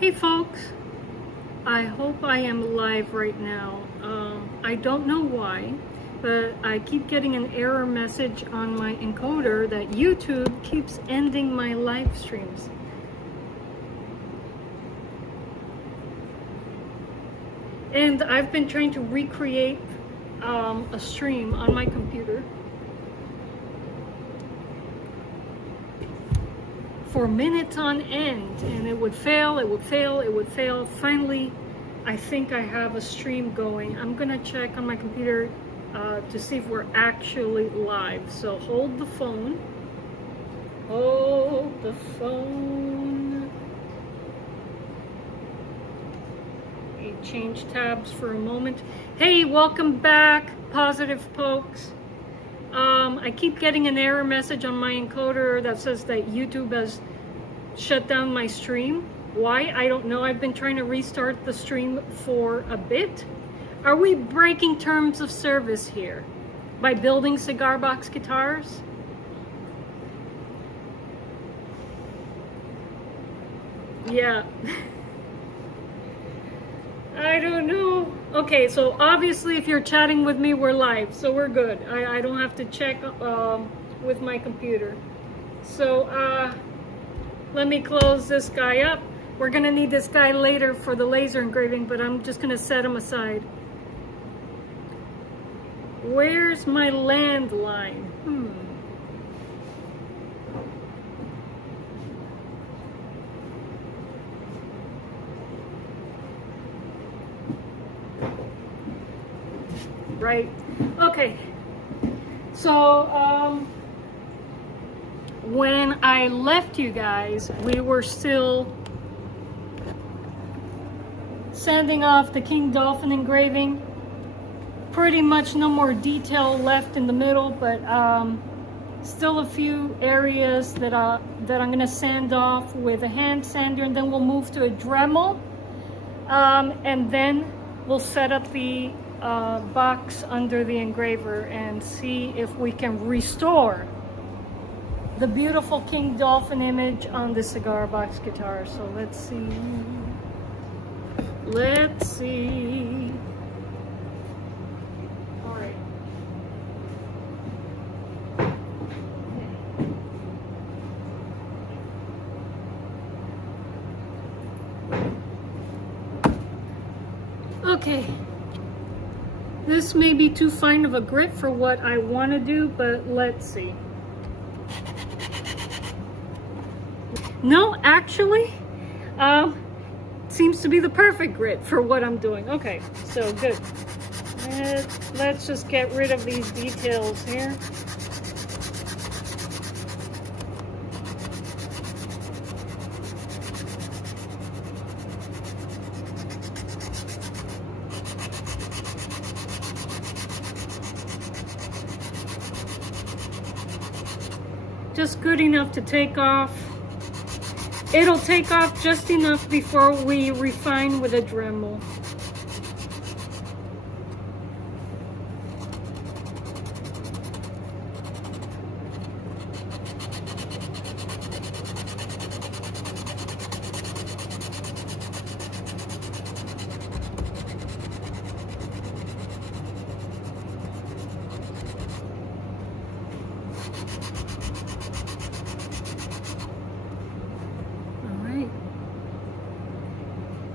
Hey folks, I hope I am live right now. I don't know why, but I keep getting an error message on my encoder that YouTube keeps ending my live streams. And I've been trying to recreate a stream on my computer for minutes on end, and it would fail, it would fail, it would fail. Finally, I think I have a stream going. I'm gonna check on my computer to see if we're actually live. So hold the phone. Hold the phone. Okay, change tabs for a moment. Hey, welcome back, Positive Pokes. I keep getting an error message on my encoder that says that YouTube has shut down my stream. Why? I don't know. I've been trying to restart the stream for a bit. Are we breaking terms of service here by building cigar box guitars? Yeah. I don't know. Okay, so obviously if you're chatting with me, we're live, so we're good. I don't have to check with my computer. So let me close this guy up. We're gonna need this guy later for the laser engraving, but I'm just gonna set him aside. Where's my landline? Right. Okay. So when I left you guys, we were still sanding off the King Dolphin engraving. Pretty much no more detail left in the middle, but still a few areas that I'm gonna sand off with a hand sander, and then we'll move to a Dremel, and then we'll set up the box under the engraver and see if we can restore the beautiful King Dolphin image on the cigar box guitar. So let's see. Let's see. All right. Okay. This may be too fine of a grit for what I want to do, but let's see. No, actually, seems to be the perfect grit for what I'm doing. Okay, so good. Let's just get rid of these details here. Just good enough to take off. It'll take off just enough before we refine with a Dremel.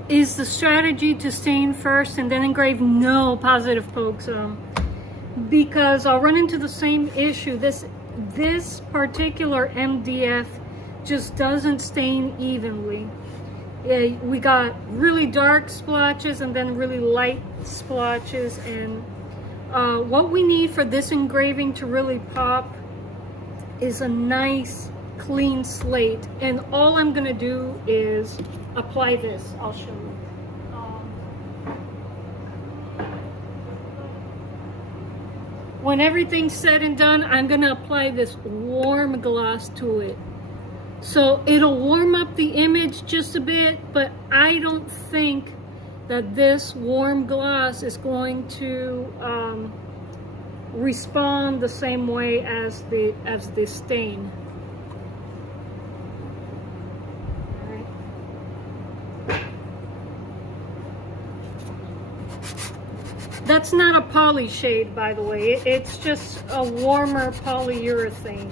Is the strategy to stain first and then engrave? No, Positive Pokes, because I'll run into the same issue. This particular MDF just doesn't stain evenly. We got really dark splotches and then really light splotches, and what we need for this engraving to really pop is a nice clean slate, and all I'm gonna do is apply this. I'll show you. When everything's said and done, I'm gonna apply this warm gloss to it. So it'll warm up the image just a bit, but I don't think that this warm gloss is going to respond the same way as the stain. All right. That's not a poly shade, by the way. It's just a warmer polyurethane.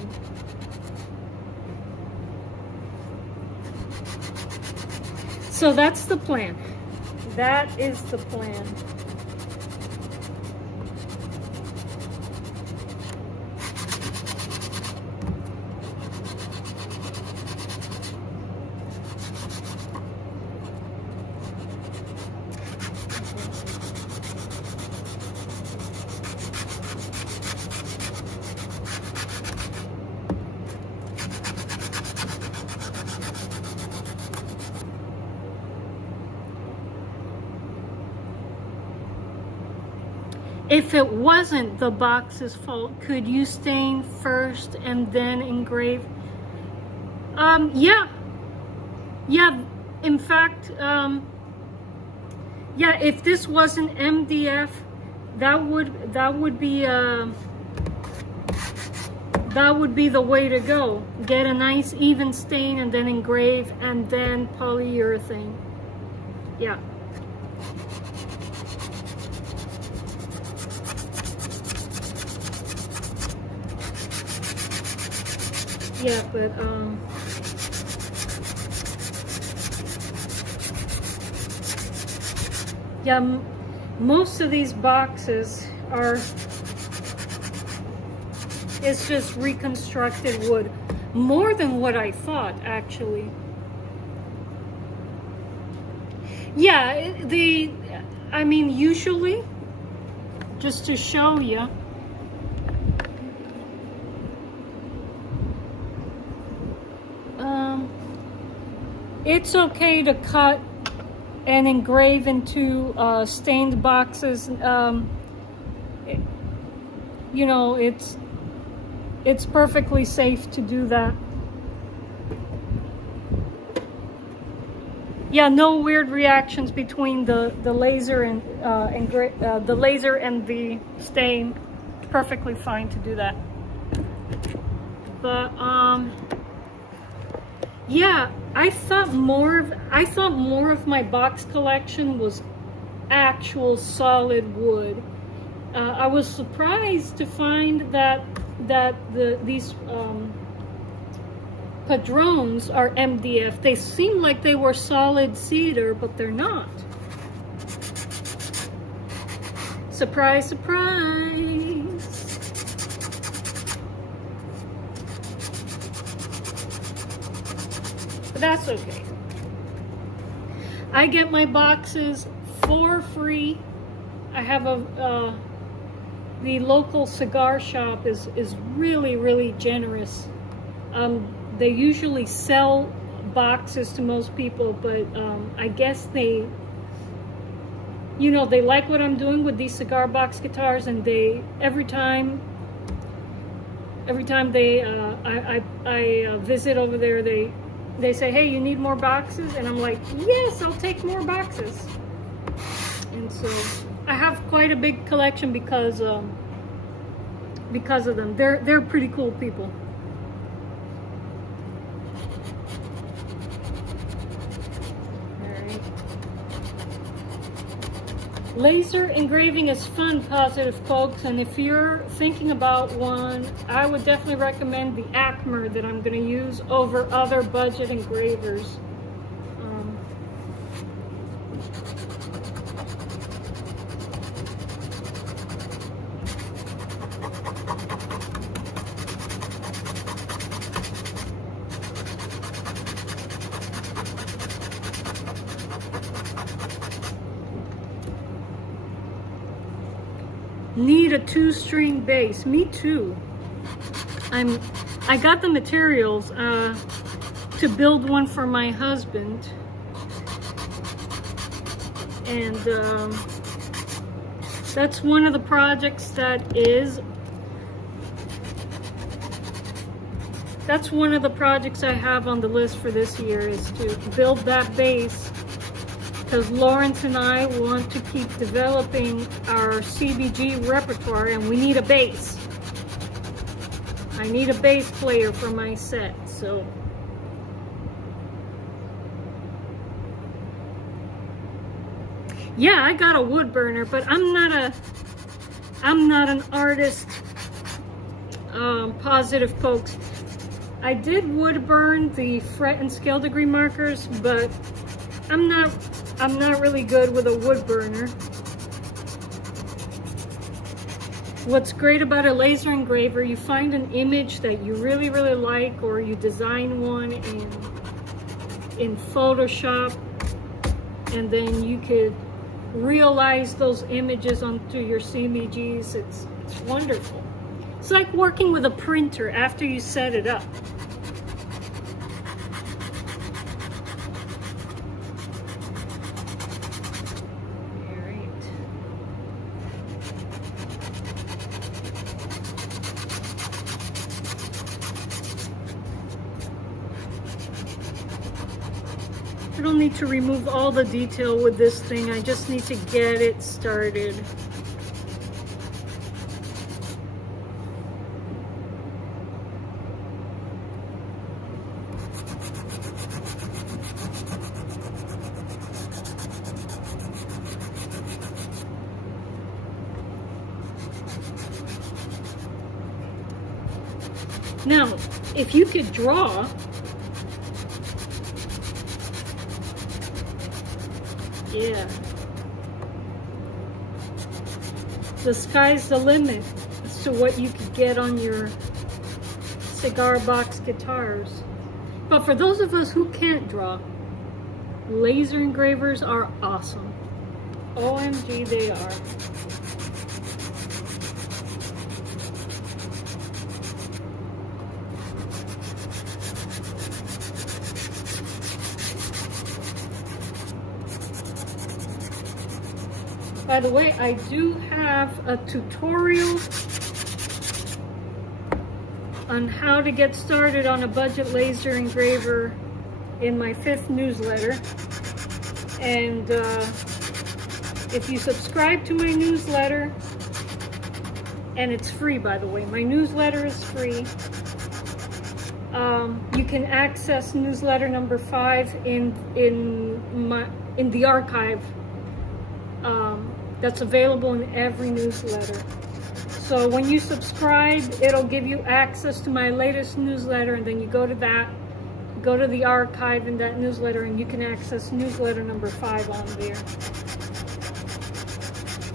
So that's the plan. That is the plan. If it wasn't the box's fault, could you stain first and then engrave? Yeah. In fact, yeah. If this wasn't MDF, that would be the way to go. Get a nice even stain and then engrave and then polyurethane. Yeah. Yeah, but yeah, most of these boxes are, it's just reconstructed wood, more than what I thought, actually. Yeah, I mean, usually, just to show you, it's okay to cut and engrave into stained boxes. You know, it's perfectly safe to do that. Yeah, no weird reactions between the laser and the laser and the stain. Perfectly fine to do that. But yeah, I thought more of my box collection was actual solid wood. I was surprised to find that these padrones are MDF. They seem like they were solid cedar, but they're not. Surprise, surprise. But that's okay. I get my boxes for free. I have the local cigar shop is really, really generous. They usually sell boxes to most people, but I guess they, you know, they like what I'm doing with these cigar box guitars, and they every time they I visit over there, they say, hey, you need more boxes? And I'm like, yes, I'll take more boxes. And so I have quite a big collection because of them. They're pretty cool people. Laser engraving is fun, positive folks, and if you're thinking about one, I would definitely recommend the Acmer that I'm going to use over other budget engravers. Need a 2-string bass. Me too. I got the materials to build one for my husband, and that's one of the projects that's one of the projects I have on the list for this year, is to build that bass. Because Lawrence and I want to keep developing our CBG repertoire, and we need a bass. I need a bass player for my set, so. Yeah, I got a wood burner, but I'm not an artist. Positive folks. I did wood burn the fret and scale degree markers, but I'm not really good with a wood burner. What's great about a laser engraver, you find an image that you really, really like, or you design one in Photoshop, and then you could realize those images onto your CMGs. It's wonderful. It's like working with a printer after you set it up. I don't need to remove all the detail with this thing. I just need to get it started. Now, if you could draw, yeah, the sky's the limit as to what you could get on your cigar box guitars. But for those of us who can't draw, laser engravers are awesome. OMG, they are. By the way, I do have a tutorial on how to get started on a budget laser engraver in my 5th newsletter. And if you subscribe to my newsletter, and it's free, by the way, my newsletter is free. You can access newsletter number 5 in the archive. That's available in every newsletter. So when you subscribe, it'll give you access to my latest newsletter, and then you go to that, go to the archive in that newsletter, and you can access newsletter number 5 on there.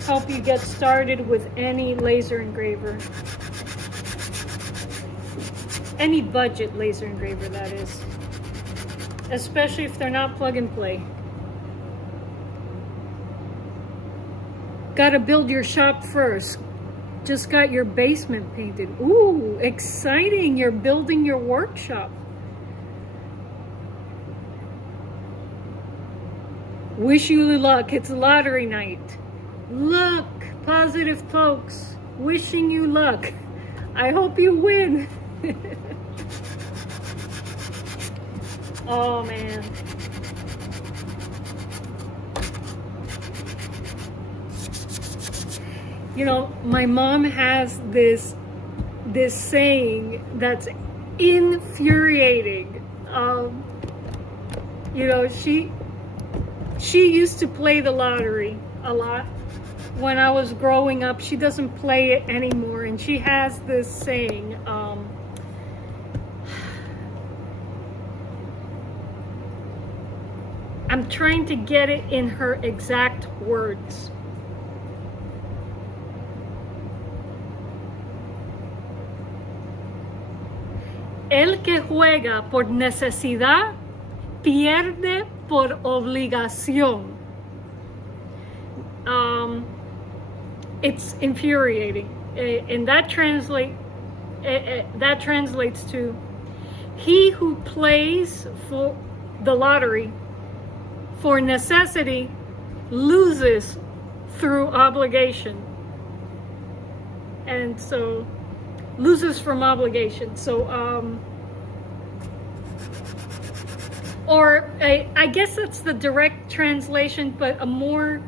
Help you get started with any laser engraver. Any budget laser engraver, that is. Especially if they're not plug and play. Gotta build your shop first. Just got your basement painted. Ooh, exciting. You're building your workshop. Wish you luck. It's lottery night. Luck, positive folks. Wishing you luck. I hope you win. Oh man. You know, my mom has this saying that's infuriating. You know, she used to play the lottery a lot when I was growing up. She doesn't play it anymore, and she has this saying, I'm trying to get it in her exact words. El que juega por necesidad pierde por obligación. It's infuriating, and that translates to he who plays for the lottery for necessity loses through obligation, and so loses from obligation. So or I guess that's the direct translation, but a more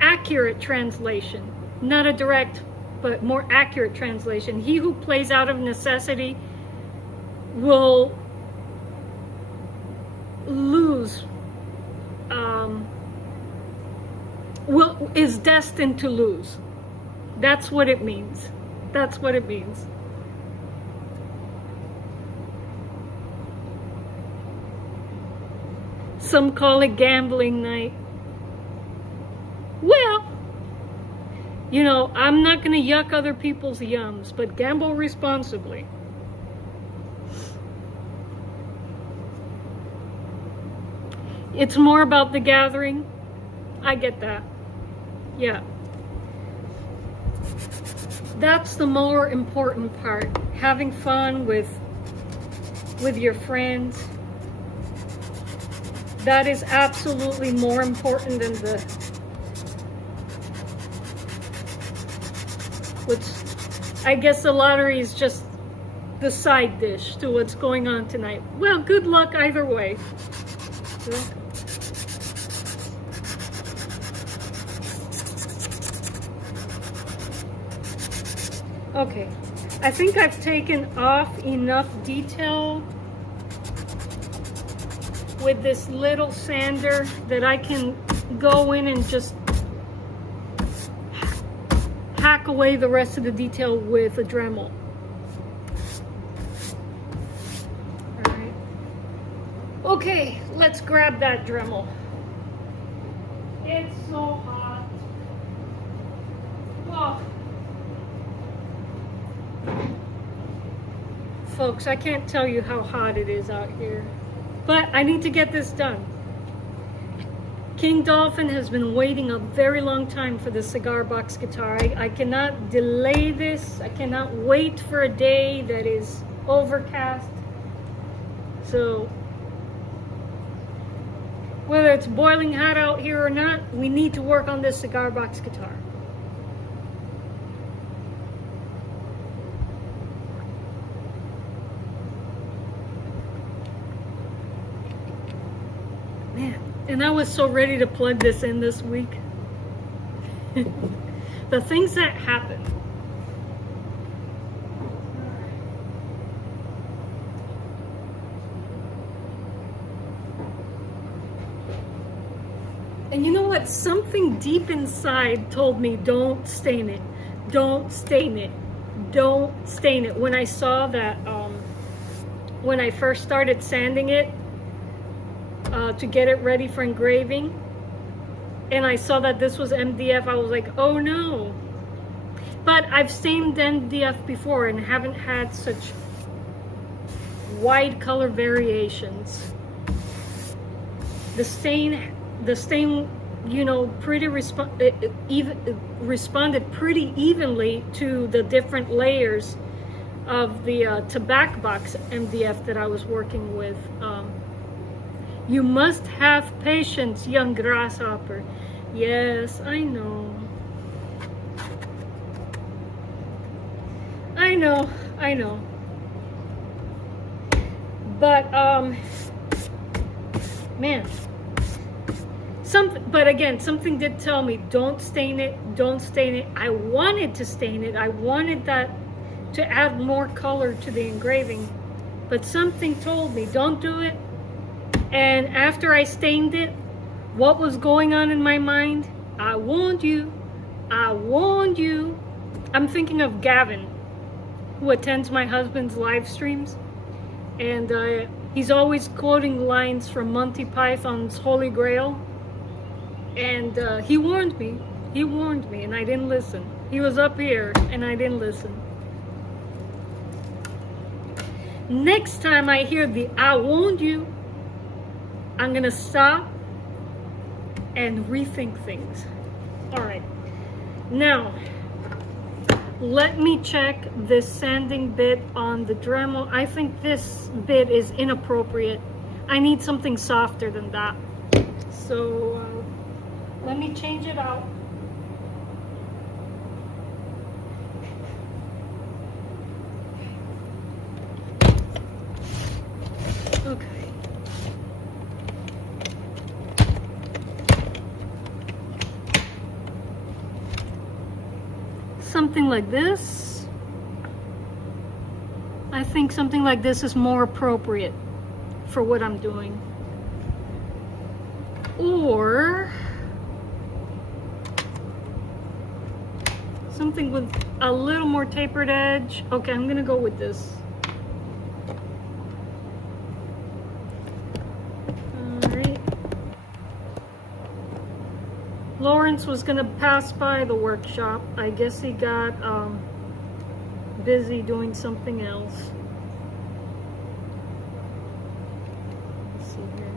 accurate translation, not a direct but more accurate translation. He who plays out of necessity will lose is destined to lose. That's what it means. That's what it means. Some call it gambling night. Well, you know, I'm not going to yuck other people's yums, but gamble responsibly. It's more about the gathering. I get that. Yeah. That's the more important part. Having fun with your friends. That is absolutely more important than the, which I guess the lottery is just the side dish to what's going on tonight. Well, good luck either way. Okay, I think I've taken off enough detail with this little sander that I can go in and just hack away the rest of the detail with a Dremel. All right. Okay, let's grab that Dremel. It's so hot. Whoa. Folks, I can't tell you how hot it is out here. But I need to get this done. King Dolphin has been waiting a very long time for the cigar box guitar. I cannot delay this. I cannot wait for a day that is overcast. So, whether it's boiling hot out here or not, we need to work on this cigar box guitar. And I was so ready to plug this in this week. The things that happen. And you know what? Something deep inside told me, don't stain it. Don't stain it. Don't stain it. When I saw that, when I first started sanding it, to get it ready for engraving, and I saw that this was MDF, I was like, oh no. But I've stained MDF before and haven't had such wide color variations. The stain, you know, responded pretty evenly to the different layers of the tobacco box MDF that I was working with. You must have patience, young grasshopper. Yes, I know. I know. But, man. But again, something did tell me, don't stain it, don't stain it. I wanted to stain it. I wanted that to add more color to the engraving. But something told me, don't do it. And after I stained it, what was going on in my mind? I warned you. I warned you. I'm thinking of Gavin, who attends my husband's live streams. And he's always quoting lines from Monty Python's Holy Grail. And he warned me. He warned me, and I didn't listen. He was up here, and I didn't listen. Next time I hear the I warned you, I'm gonna stop and rethink things. All right, now let me check this sanding bit on the Dremel. I think this bit is inappropriate. I need something softer than that. So let me change it out. Okay. Something like this. I think something like this is more appropriate for what I'm doing. Or Something with a little more tapered edge. Okay, I'm gonna go with this. Alright. Lawrence was gonna pass by the workshop. I guess he got busy doing something else. Let's see here.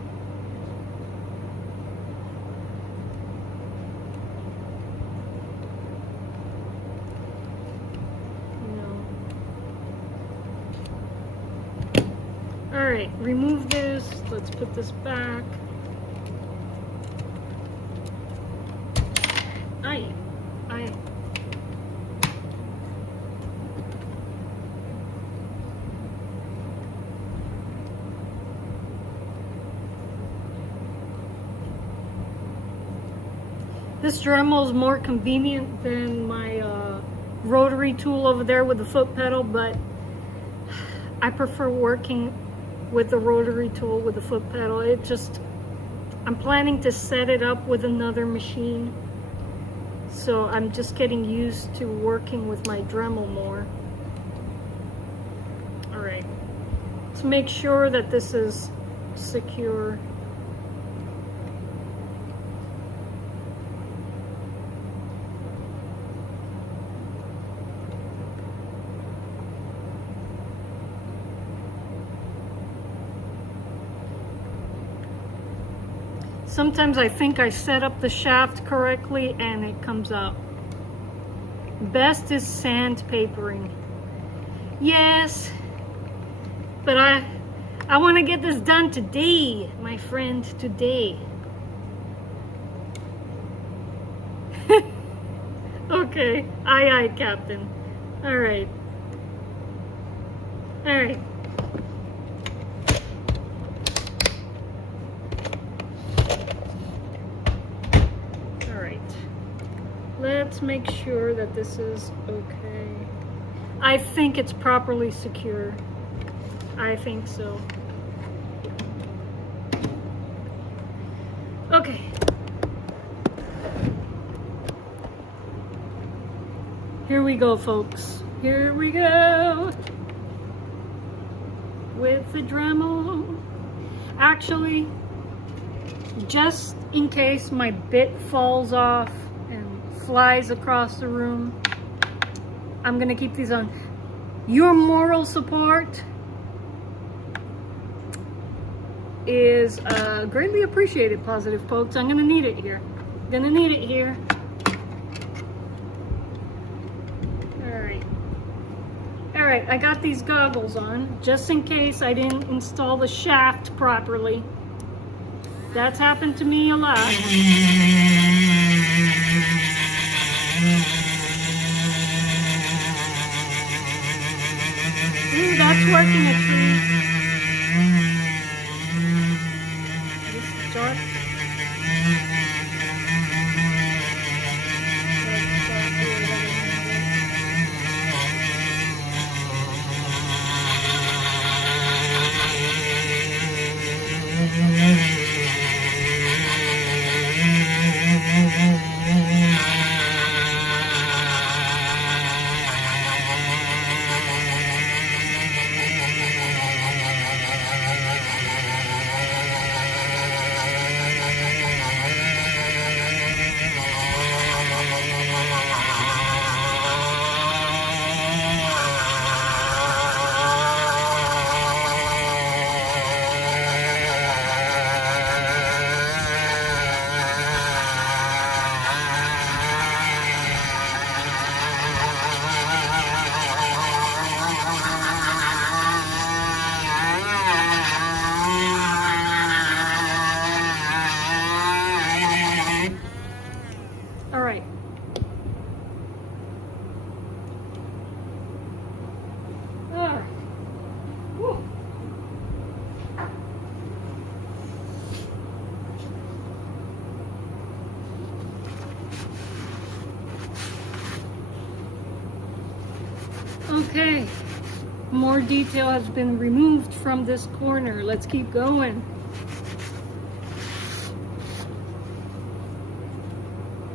No. All right, remove this. Let's put this back. Aye. This Dremel is more convenient than my rotary tool over there with the foot pedal, but I prefer working with the rotary tool with the foot pedal. I'm planning to set it up with another machine, so I'm just getting used to working with my Dremel more. All right, let's make sure that this is secure. Sometimes I think I set up the shaft correctly and it comes out. Best is sandpapering. Yes, but I want to get this done today, my friend, today. Okay, aye, Captain. All right. All right. Let's make sure that this is okay. I think it's properly secure. I think so. Okay. Here we go, folks. Here we go. With the Dremel. Actually, just in case my bit falls off, flies across the room, I'm gonna keep these on. Your moral support is greatly appreciated, Positive Pokes. I'm gonna need it here. Gonna need it here. All right, I got these goggles on just in case I didn't install the shaft properly. That's happened to me a lot. Ooh, that's working actually. This is dark. Okay, more detail has been removed from this corner. Let's keep going.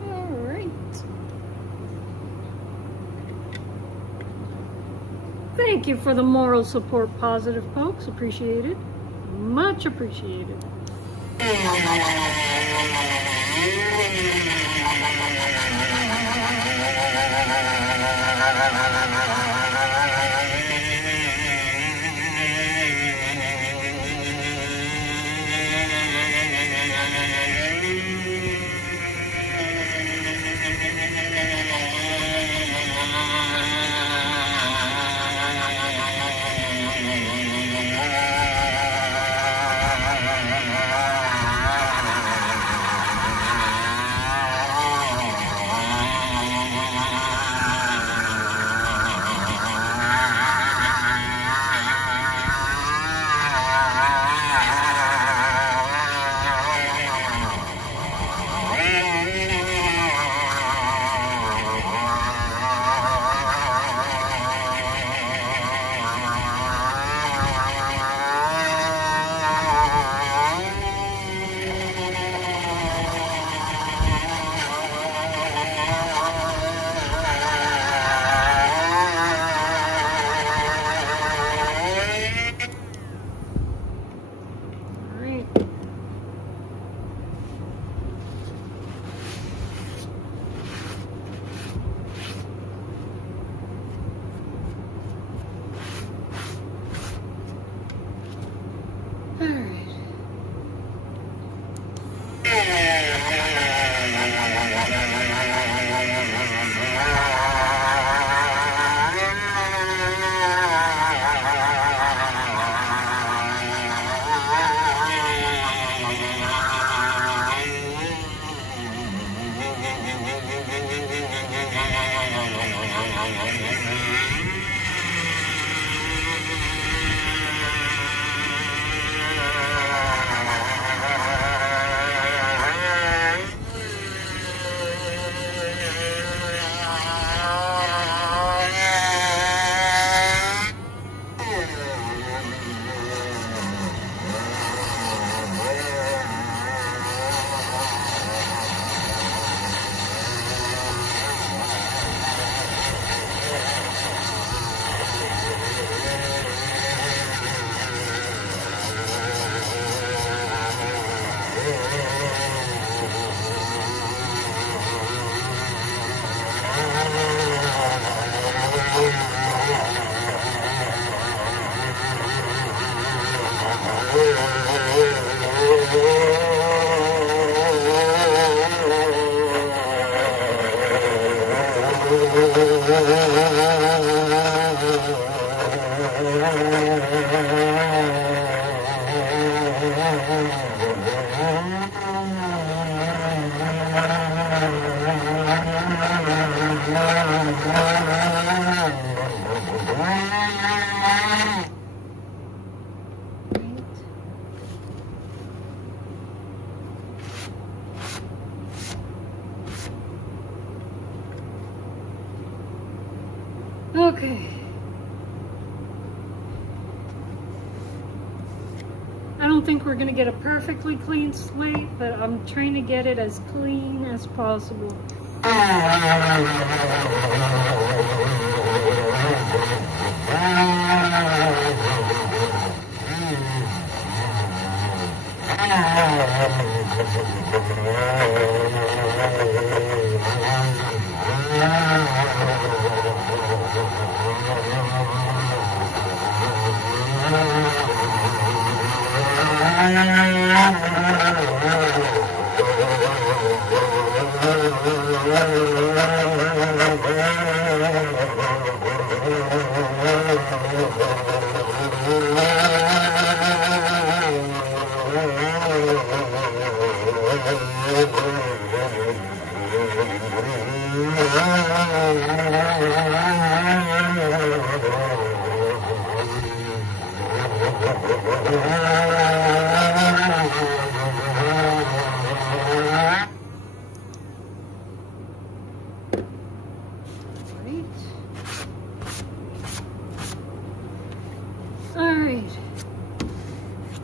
All right. Thank you for the moral support, Positive Pokes. Appreciated. Much appreciated. Okay. I don't think we're going to get a perfectly clean slate, but I'm trying to get it as clean as possible.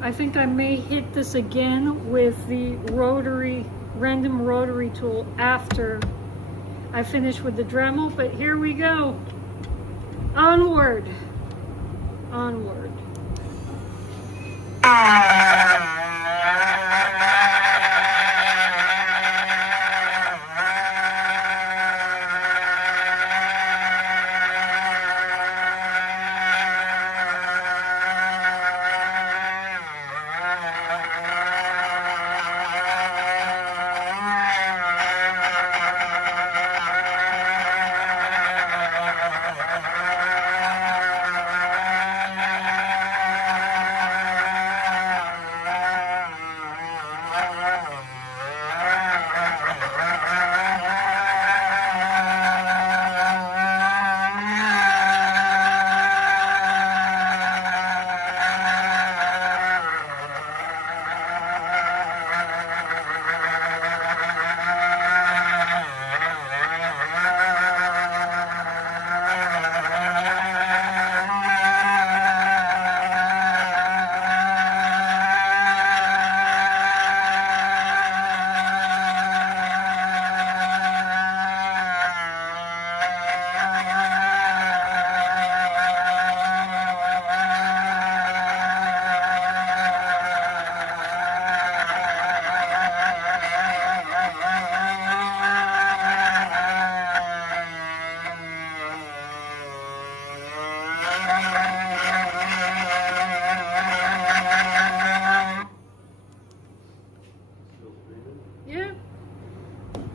I think I may hit this again with the random rotary tool after I finish with the Dremel, but here we go. Onward. onward.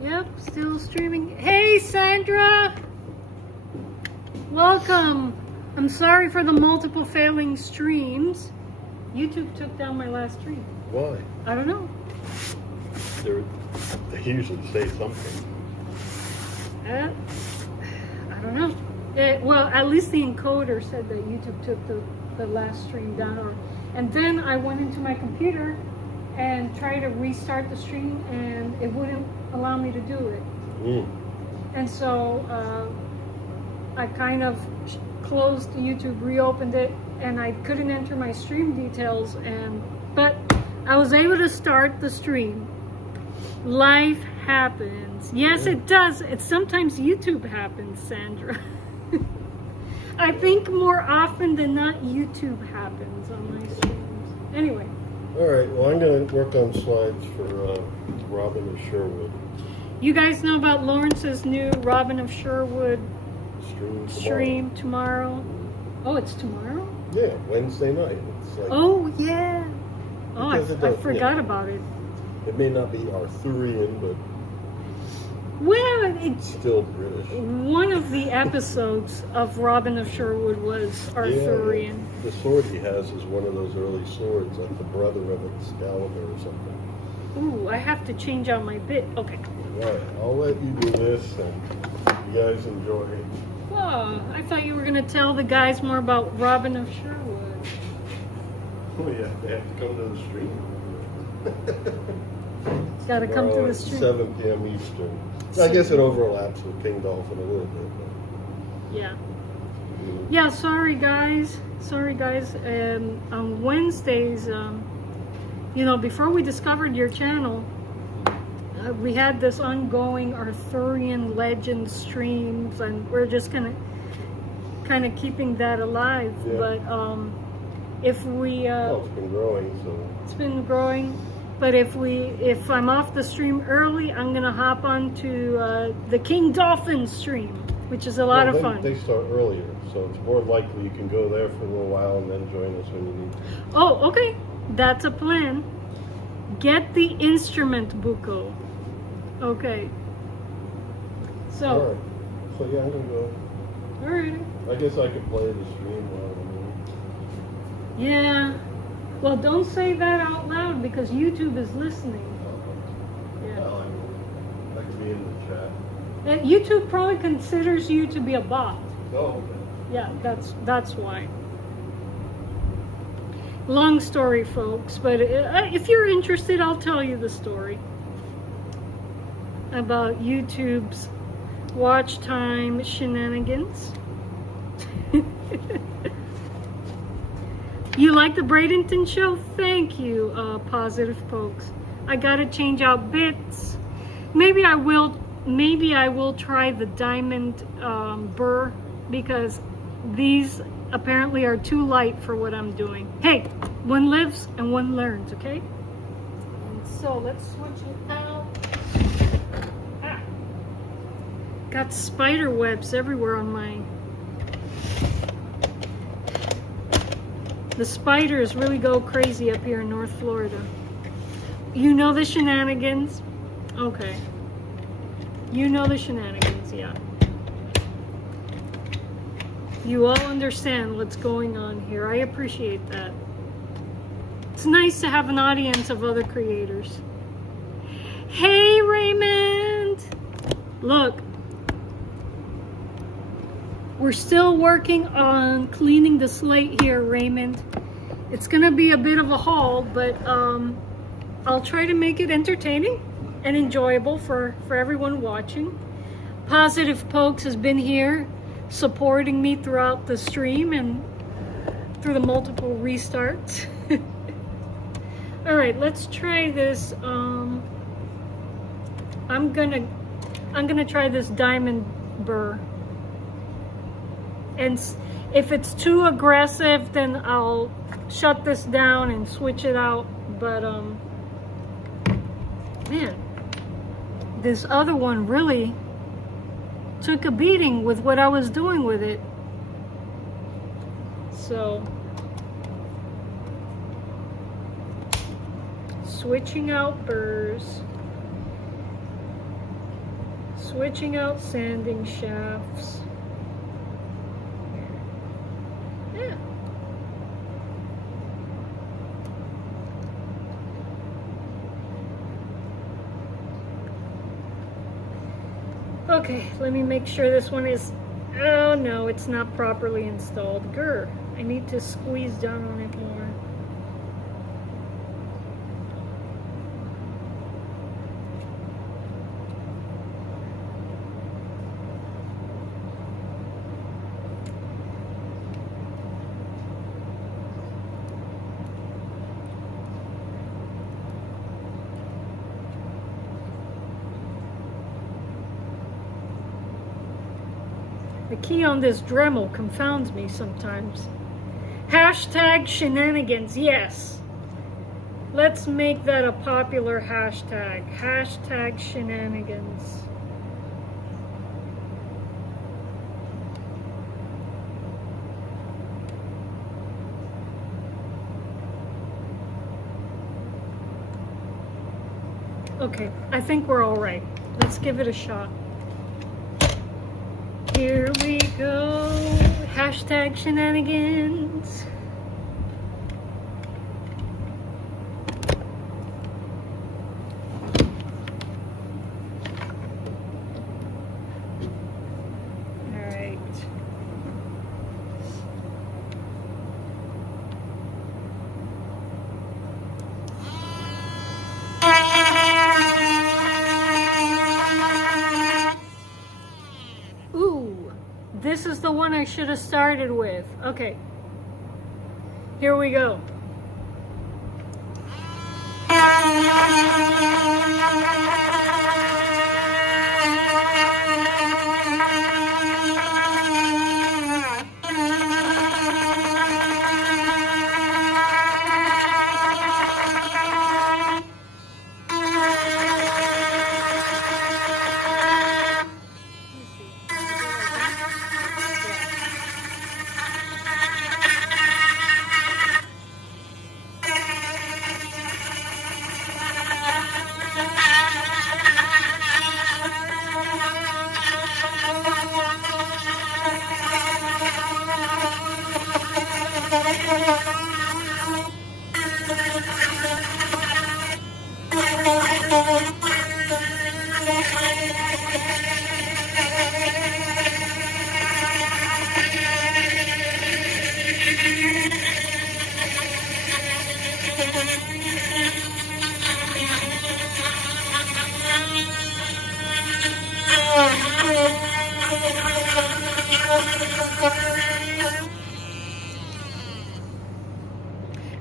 Yep, still streaming. Hey, Sandra! Welcome. I'm sorry for the multiple failing streams. YouTube took down my last stream. Why? I don't know. They usually say something. I don't know. Well, at least the encoder said that YouTube took the last stream down. And then I went into my computer and tried to restart the stream, and it wouldn't allow me to do it. And so I kind of closed YouTube, reopened it, and I couldn't enter my stream details. But I was able to start the stream. Life happens. Yes, it does. It's sometimes YouTube happens, Sandra. I think more often than not, YouTube happens on my streams. Anyway. All right. Well, I'm going to work on slides for Robin of Sherwood. You guys know about Lawrence's new Robin of Sherwood stream tomorrow? Oh, it's tomorrow? Yeah, Wednesday night. It's like, oh, yeah. Oh, I forgot about it. It may not be Arthurian, but well, it's still British. One of the episodes of Robin of Sherwood was Arthurian. Yeah, the sword he has is one of those early swords, like the brother of Excalibur or something. Ooh, I have to change out my bit. Okay. All right, I'll let you do this, and you guys enjoy it. Oh, I thought you were going to tell the guys more about Robin of Sherwood. Oh yeah, they have to come to the stream. It's got to come to the stream. 7 p.m. Eastern. I guess it overlaps with King Dolphin a little bit. But. Yeah. Yeah, sorry guys. Sorry guys. On Wednesdays, you know, before we discovered your channel, we had this ongoing Arthurian legend streams, and we're just kind of keeping that alive. Yeah. But if we well, it's been growing, so it's been growing. But if I'm off the stream early, I'm gonna hop on to the King Dolphin stream, which is a lot of fun. They start earlier, so it's more likely you can go there for a little while and then join us when you need to. Oh, okay, that's a plan. Get the instrument, Buko. Okay. So. All right. So yeah, I'm gonna go. All right. I guess I could play the stream while I'm here. Yeah. Well, don't say that out loud because YouTube is listening. Yeah. Well, I could be in the chat. And YouTube probably considers you to be a bot. Oh, okay. Yeah, that's why. Long story, folks, but if you're interested, I'll tell you the story about YouTube's watch time shenanigans. You like the Bradenton show? Thank you, positive folks. I gotta change out bits. Maybe I will try the diamond burr, because these apparently are too light for what I'm doing. Hey, one lives and one learns, okay? And so let's switch it out. Ah. Got spider webs everywhere on mine. The spiders really go crazy up here in North Florida. You know the shenanigans? Okay. You know the shenanigans, yeah. You all understand what's going on here. I appreciate that. It's nice to have an audience of other creators. Hey, Raymond! Look. We're still working on cleaning the slate here, Raymond. It's gonna be a bit of a haul, but I'll try to make it entertaining and enjoyable for everyone watching. Positive Pokes has been here supporting me throughout the stream and through the multiple restarts. All right, let's try this. I'm gonna try this diamond burr. And if it's too aggressive, then I'll shut this down and switch it out. But man, this other one really took a beating with what I was doing with it. So switching out burrs, switching out sanding shafts. Yeah. Okay, let me make sure this one is, oh no, it's not properly installed. Grr, I need to squeeze down on it more. The key on this Dremel confounds me sometimes. Hashtag shenanigans, yes. Let's make that a popular hashtag. Hashtag shenanigans. Okay, I think we're all right. Let's give it a shot. Here we go. Hashtag shenanigans. All right. Ooh, this is the one I should have started with. Okay, here we go.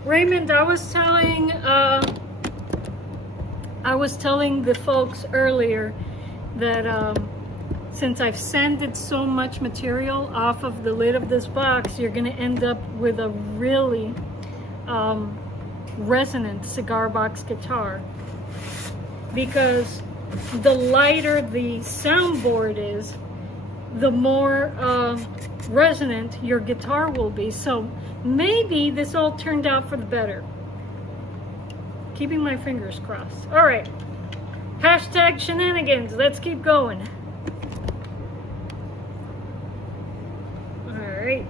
Raymond, I was telling the folks earlier that since I've sanded so much material off of the lid of this box, you're gonna end up with a really resonant cigar box guitar, because the lighter the soundboard is, the more resonant your guitar will be. So maybe this all turned out for the better. Keeping my fingers crossed. All right, hashtag shenanigans. Let's keep going. All right.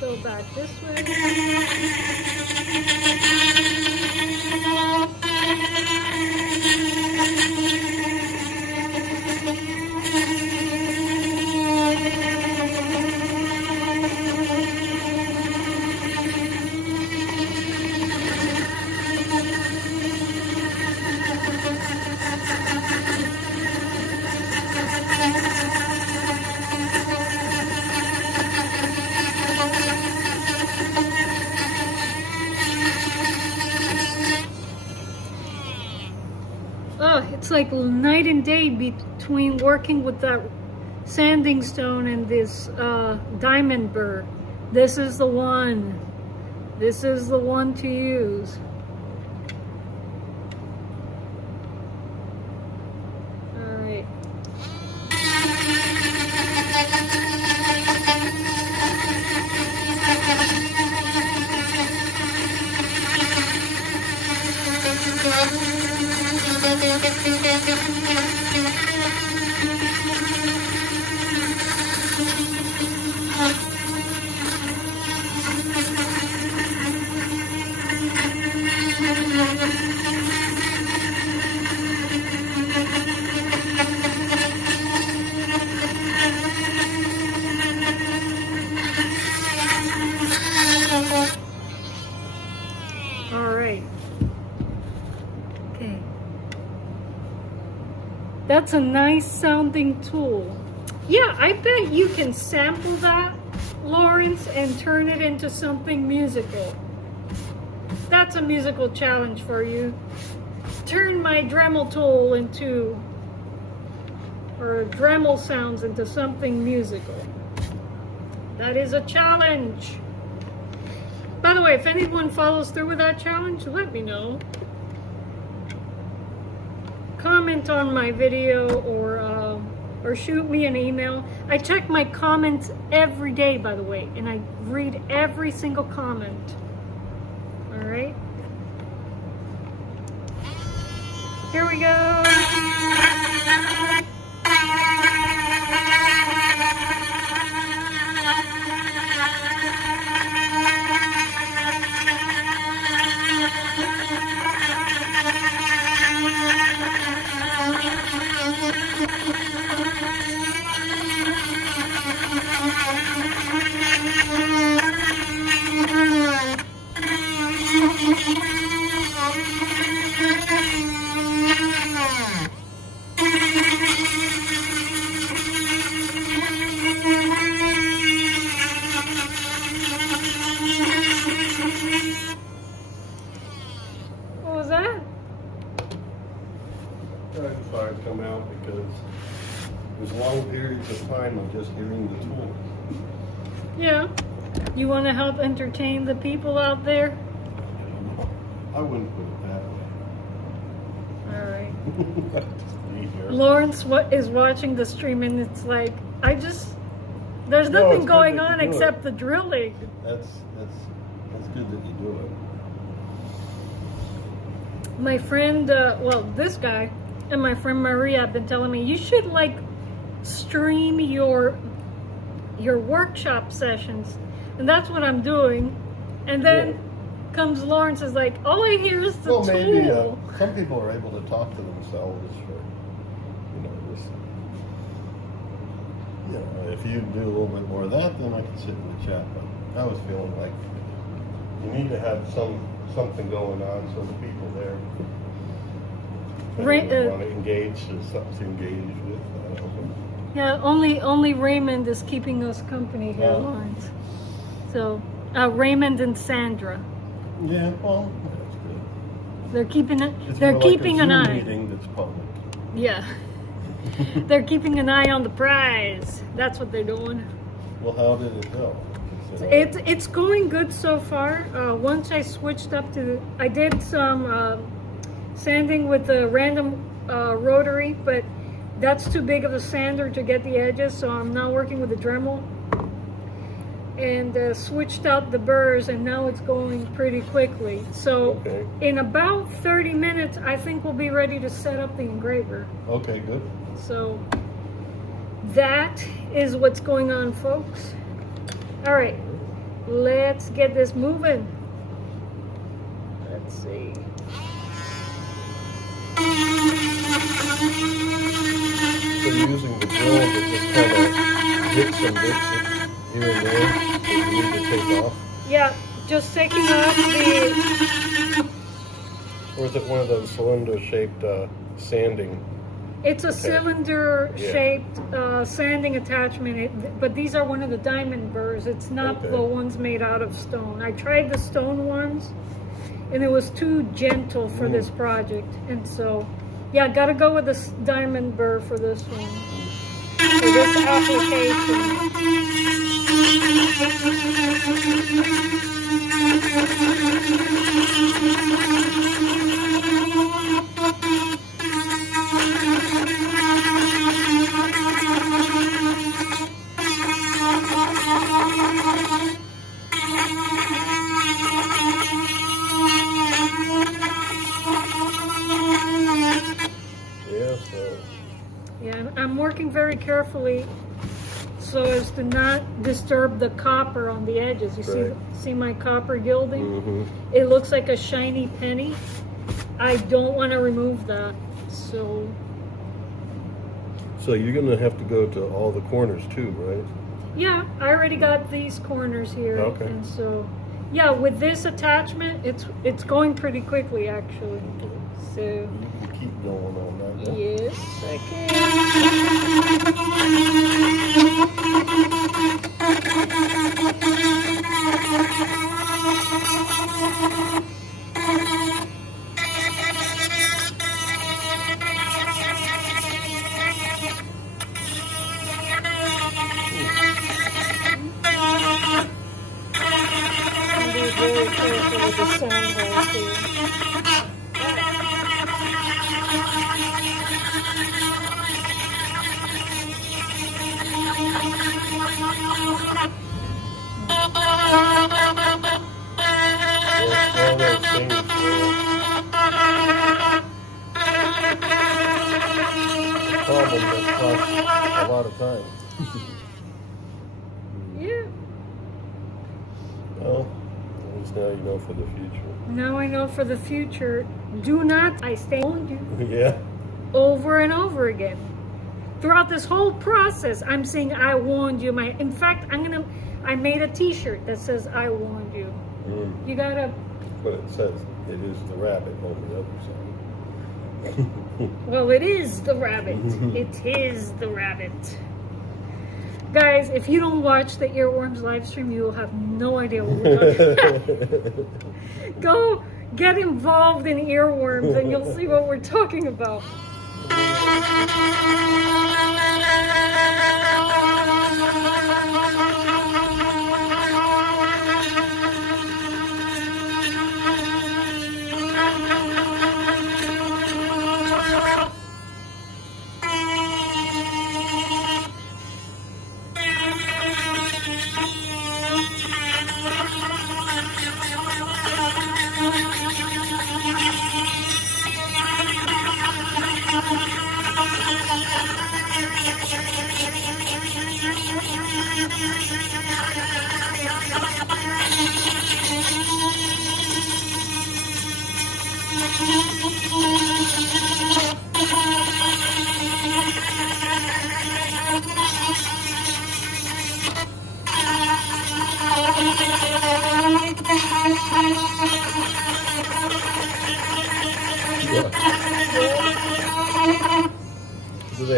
Go back this way. Oh, it's like night and day between working with that sanding stone and this diamond burr. This is the one. This is the one to use. All right. That's a nice sounding tool. Yeah, I bet you can sample that, Lawrence, and turn it into something musical. That's a musical challenge for you. Turn my Dremel tool into, or Dremel sounds into something musical. That is a challenge. By the way, if anyone follows through with that challenge, let me know. Comment on my video or shoot me an email. I check my comments every day, by the way, and I read every single comment. All right. Here we go. What was that? I decided to come out because it was long periods of time of just hearing the tool. Yeah. You want to help entertain the people out there? I wouldn't put it that way. All right. Easier. Lawrence is watching the stream, and it's like, there's No, nothing it's good going that you on do except it. the drilling. That's good that you do it. My friend, this guy and my friend Maria have been telling me, you should like stream your workshop sessions. And that's what I'm doing. And then comes Lawrence is like, all I hear is the tool. Maybe some people are able to talk to themselves for, just, if you do a little bit more of that, then I can sit in the chat. But I was feeling like you need to have something going on so the people there want to engage. There's something to engage with. I don't know. Yeah, only Raymond is keeping us company here, Lawrence. So Raymond and Sandra. Yeah, well, that's good. They're keeping it. It's They're more like keeping a an Zoom eye. meeting that's public. Yeah. They're keeping an eye on the prize. That's what they're doing. Well, how did it go? It's going good so far. Once I switched up I did some sanding with the random rotary, but that's too big of a sander to get the edges, so I'm now working with the Dremel. And switched out the burrs, and now it's going pretty quickly. So in about 30 minutes, I think we'll be ready to set up the engraver. Okay, good. So that is what's going on, folks. All right, let's get this moving. Let's see. So you're using the drill to just kind of hit some bits here and there that you need to take off? Yeah, just taking off the... Or is it one of those cylinder-shaped sanding? It's a cylinder-shaped sanding attachment, but these are one of the diamond burrs. It's not the ones made out of stone. I tried the stone ones, and it was too gentle for this project. And so, yeah, gotta go with this diamond burr for this one. For this application. Yeah, I'm working very carefully so as to not disturb the copper on the edges. You see my copper gilding? It looks like a shiny penny. I don't want to remove that. So you're going to have to go to all the corners too, right? Yeah, I already got these corners here. Okay. And so, yeah, with this attachment, it's going pretty quickly actually. So you can keep going on that. Yeah? Yes, I can. Be very careful with the sound holes here. Problem that costs a lot of time. Yeah. Well, at least now you know for the future. Now I know for the future, do not, I stay on you Yeah. over and over again. Throughout this whole process, I'm saying I warned you. In fact, I made a t-shirt that says I warned you. You gotta... But it says it is the rabbit on the other side. Well, it is the rabbit. It is the rabbit. Guys, if you don't watch the Earworms live stream, you will have no idea what we're talking about. Go get involved in Earworms and you'll see what we're talking about.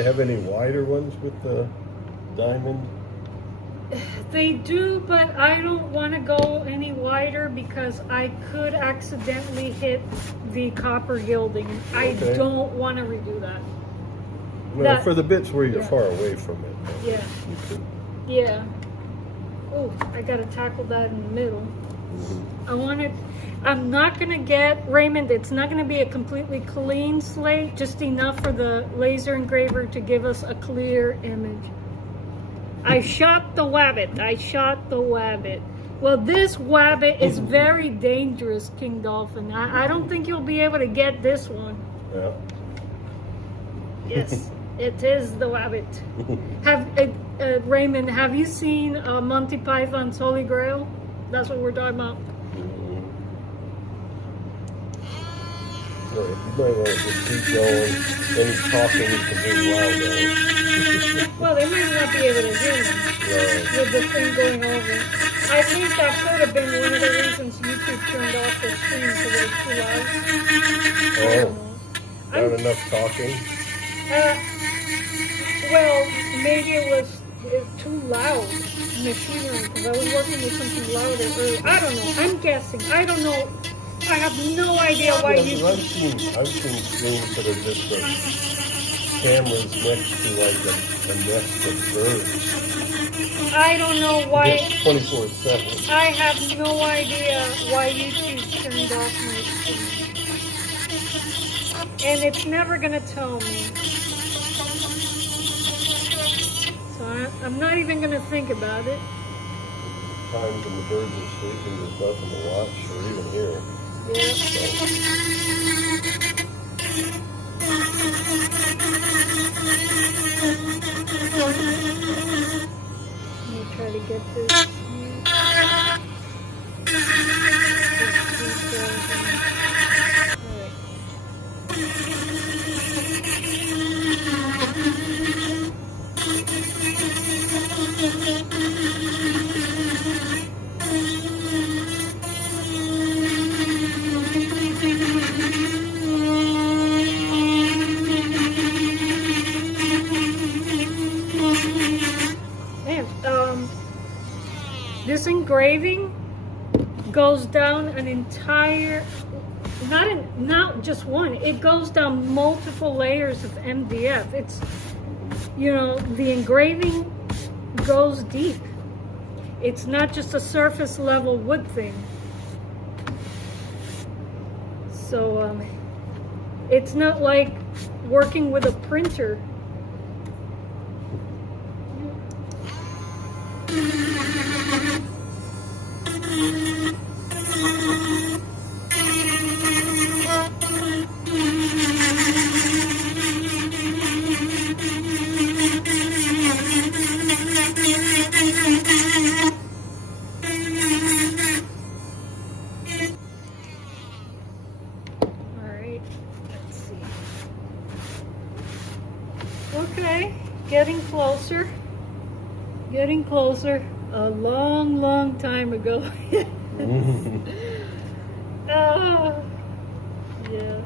they have any wider ones with the diamond? They do, but I don't want to go any wider because I could accidentally hit the copper gilding. I Okay. don't want to redo that. Well, That- for the bits where you're yeah. far away from it. Yeah, You could. yeah. Oh, I got to tackle that in the middle. I want it. I'm not going to get, Raymond, it's not going to be a completely clean slate, just enough for the laser engraver to give us a clear image. I shot the wabbit. I shot the wabbit. Well, this wabbit is very dangerous, King Dolphin. I don't think you'll be able to get this one. Yeah. Yes, it is the wabbit. Raymond, have you seen Monty Python's Holy Grail? That's what we're talking about. Well, you might want to just keep going. Any talking you can do while going. Well, they might not be able to hear me Right. with the thing going over. I think that could have been one of the reasons YouTube turned off their stream because it was too loud. I don't know. Not enough talking. Well, maybe it was too loud machinery because I was working with something louder earlier. I don't know. I'm guessing. I don't know. I have no idea why Yeah, you. but I've seen screens that are just the cameras next to like a nest of birds. I don't know why. It's 24/7. I have no idea why YouTube turned off my stream. And it's never going to tell me. So I'm not even going to think about it. Times when the birds are sleeping, there's nothing to watch or even hear. Yeah. So, Let me try to get this. This engraving goes down an entire, not just one, it goes down multiple layers of MDF. It's, you know, the engraving goes deep. It's not just a surface level wood thing. So it's not like working with a printer. Alright, let's see. Okay, getting closer. Getting closer. A long, long time ago. Oh, yeah.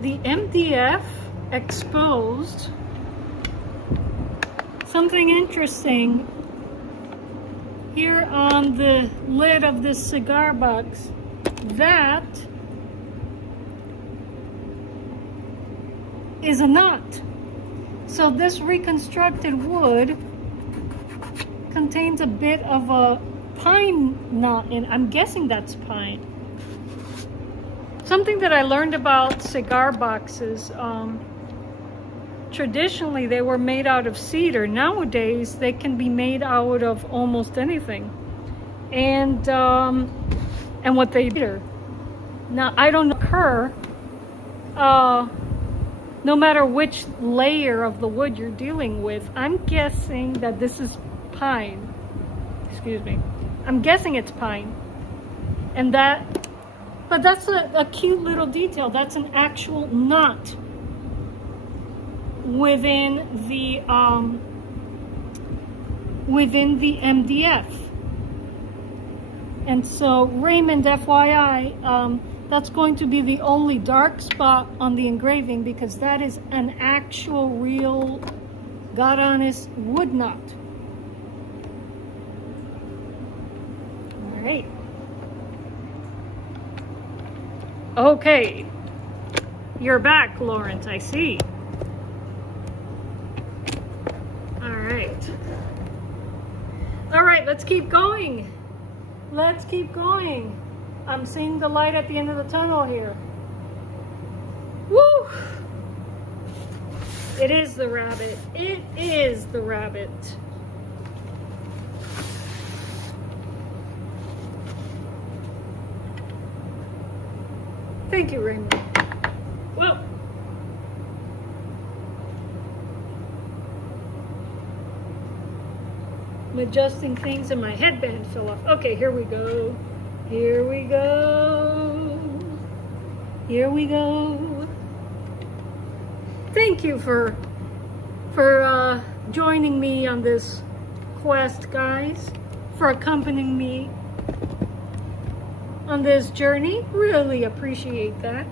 The MDF exposed something interesting here on the lid of this cigar box. That is a knot. So this reconstructed wood contains a bit of a pine knot, and I'm guessing that's pine. Something that I learned about cigar boxes, traditionally they were made out of cedar. Nowadays they can be made out of almost anything. And what they do. Now I don't occur, no matter which layer of the wood you're dealing with. I'm guessing that this is pine. Excuse me. I'm guessing it's pine. And but that's a cute little detail. That's an actual knot within the MDF. And so Raymond, FYI, that's going to be the only dark spot on the engraving, because that is an actual real, God honest wood knot. All right. Okay, you're back, Lawrence, I see. All right, let's keep going. Let's keep going. I'm seeing the light at the end of the tunnel here. Woo! It is the rabbit. It is the rabbit. Thank you, Raymond. Well, I'm adjusting things and my headband fell off. Okay, here we go. Here we go. Here we go. Thank you for joining me on this quest, guys, for accompanying me on this journey. Really appreciate that.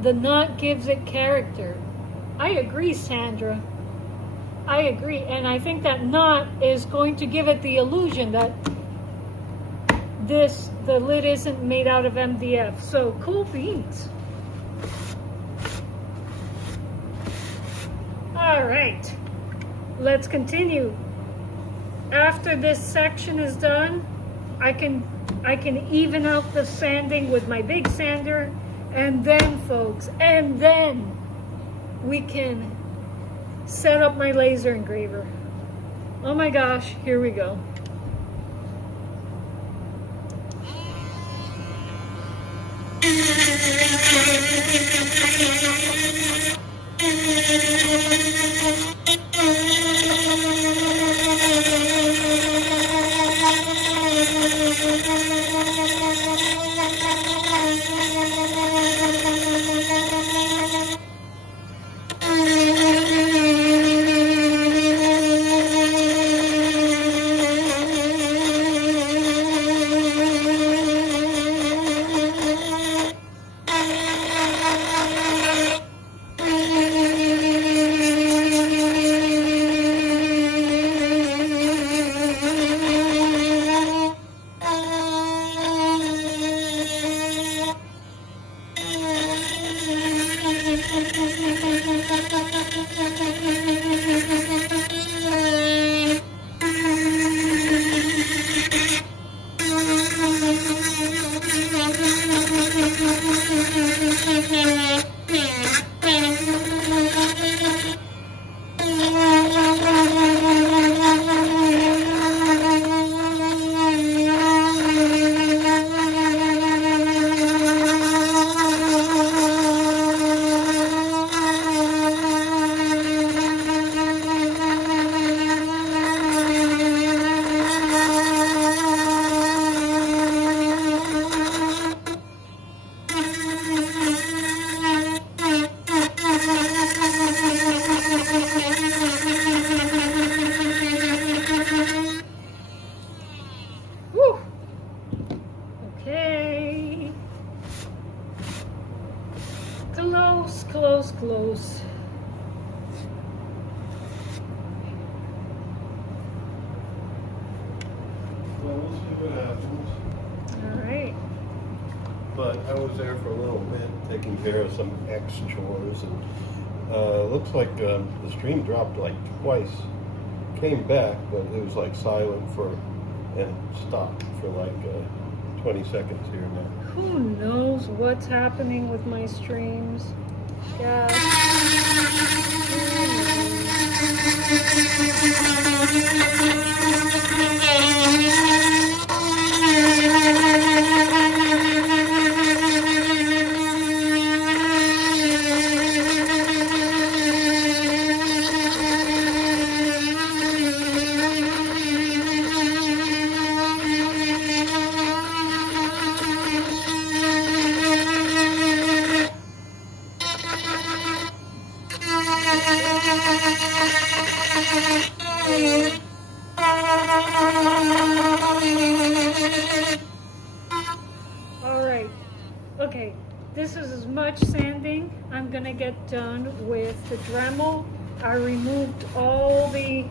The knot gives it character. I agree, Sandra. I agree. And I think that knot is going to give it the illusion that the lid isn't made out of MDF. So cool beans. All right, let's continue. After this section is done, I can even out the sanding with my big sander. And then, folks, we can set up my laser engraver. Oh my gosh, here we go. Whew. Okay. Close, close, close. Well, we'll see what happens. All right. But I was there for a little bit, taking care of some chores, and looks like the stream dropped like twice. Came back, but it was like silent for, and stopped for like 20 seconds here and there. Who knows what's happening with my streams? Gosh. All right. Okay. This is as much sanding I'm gonna get done with the Dremel. I removed all the,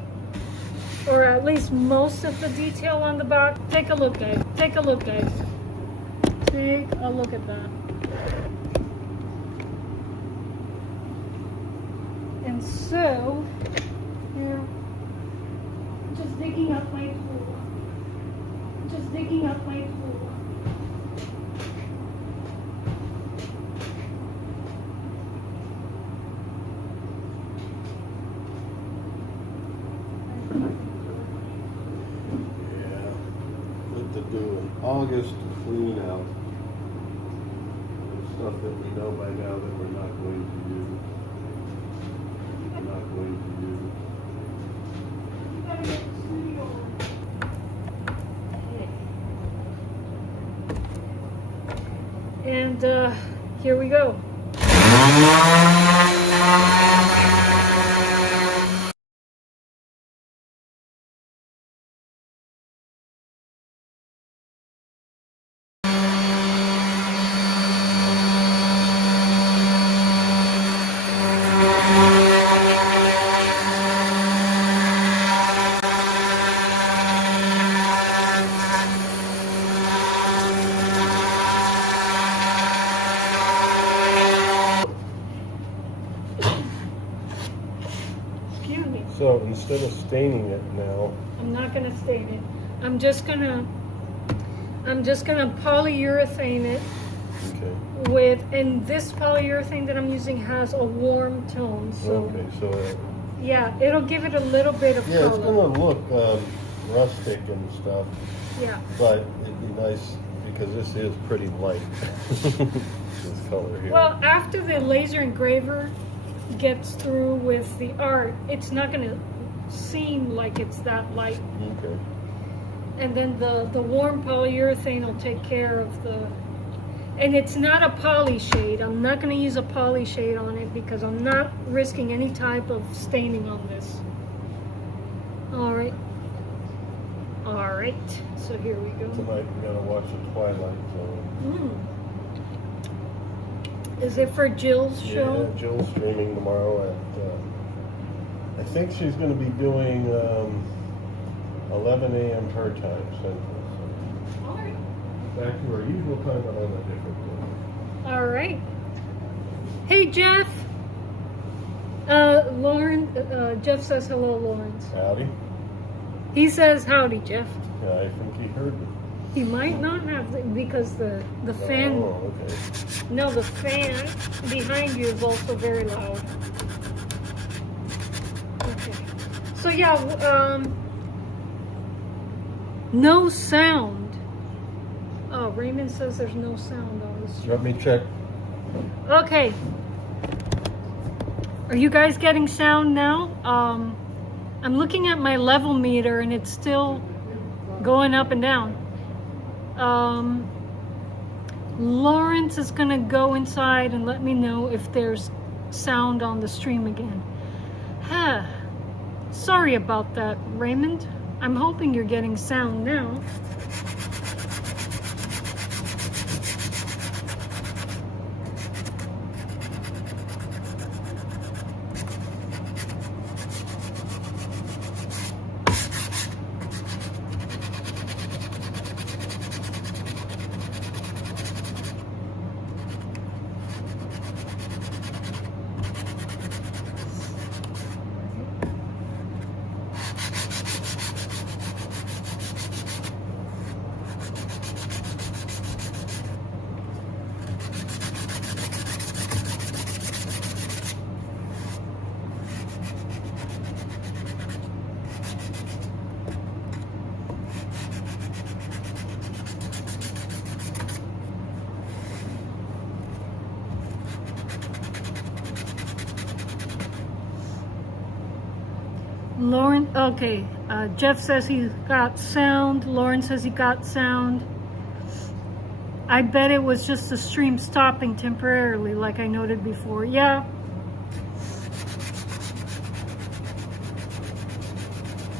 or at least most of the detail on the box. Take a look, guys. Take a look, guys. Take a look at that. And so, here, just digging up my tool. Just digging up my tool. Yeah, what to do in August to clean out the stuff that we know by now that we're not going to use. We're not going to use. You gotta get the studio. And here we go. Excuse me. So instead of staining it now, I'm not gonna stain it. I'm just gonna polyurethane it okay. with, and this polyurethane that I'm using has a warm tone, so Okay, so yeah, it'll give it a little bit of yeah, it's color. gonna look rustic and stuff, Yeah. but it'd be nice because this is pretty light. This color here. Well, after the laser engraver gets through with the art, it's not going to seem like it's that light. Okay. And then the warm polyurethane will take care of the... And it's not a poly shade. I'm not going to use a poly shade on it because I'm not risking any type of staining on this. All right. All right. So here we go. Tonight we're gonna watch the Twilight Zone. Is it for Jill's show? Yeah, Jill's streaming tomorrow at. I think she's going to be doing 11 a.m. her time Central. So. All right. Back to her usual time, but on a different day. All right. Hey, Jeff. Lauren. Jeff says hello, Lawrence. Howdy. He says howdy, Jeff. Yeah, I think he heard me. He might not have because the fan. Oh, okay. No, the fan behind you is also very loud. Okay. So yeah, no sound. Oh, Raymond says there's no sound on this. Let me check. Okay. Are you guys getting sound now? I'm looking at my level meter and it's still going up and down. Lawrence is gonna go inside and let me know if there's sound on the stream again. Sorry about that, Raymond. I'm hoping you're getting sound now. Lauren, okay. Jeff says he got sound. Lauren says he got sound. I bet it was just the stream stopping temporarily, like I noted before. Yeah.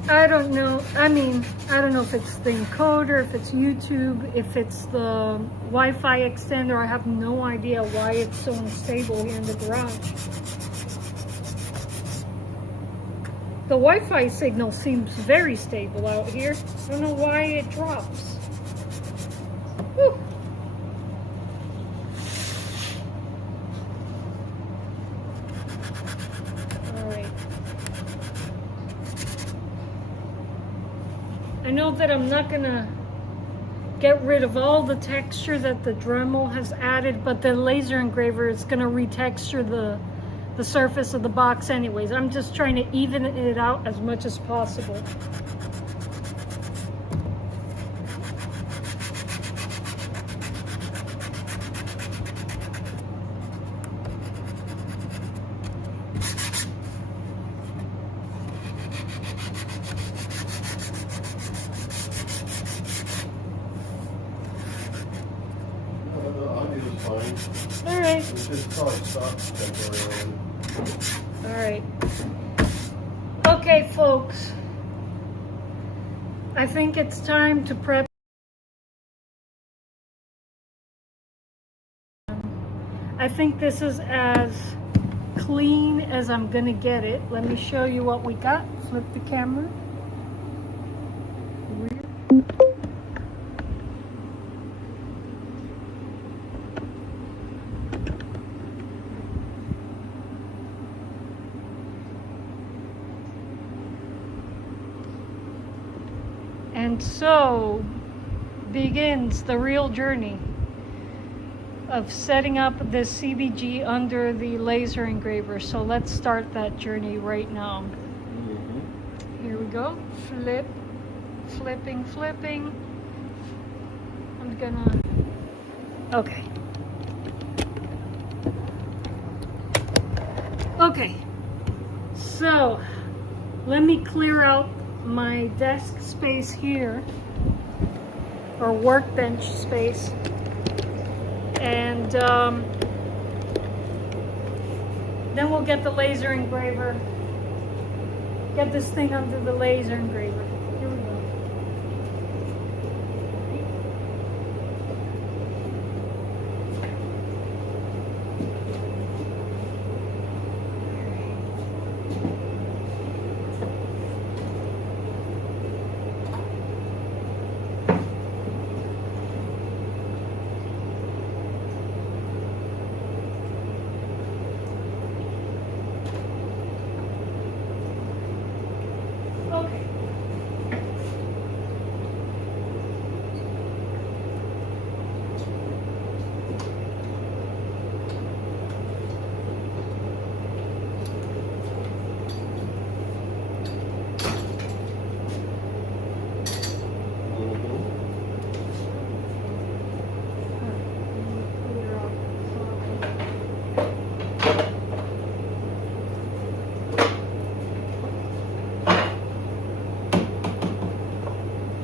I don't know. I mean, I don't know if it's the encoder, if it's YouTube, if it's the Wi-Fi extender. I have no idea why it's so unstable here in the garage. The Wi-Fi signal seems very stable out here. I don't know why it drops. Whew. All right. I know that I'm not gonna get rid of all the texture that the Dremel has added, but the laser engraver is gonna retexture the surface of the box anyways. I'm just trying to even it out as much as possible. The audio is fine. All right. It just probably stopped temporarily. All right. Okay, folks. I think it's time to prep. I think this is as clean as I'm gonna get it. Let me show you what we got. Flip the camera. And so begins the real journey of setting up this CBG under the laser engraver. So let's start that journey right now. Here we go. Flipping. I'm gonna Okay. Okay. So, let me clear out my desk space here, or workbench space, and then we'll get the laser engraver, get this thing under the laser engraver. Here we go. Okay. Clear out.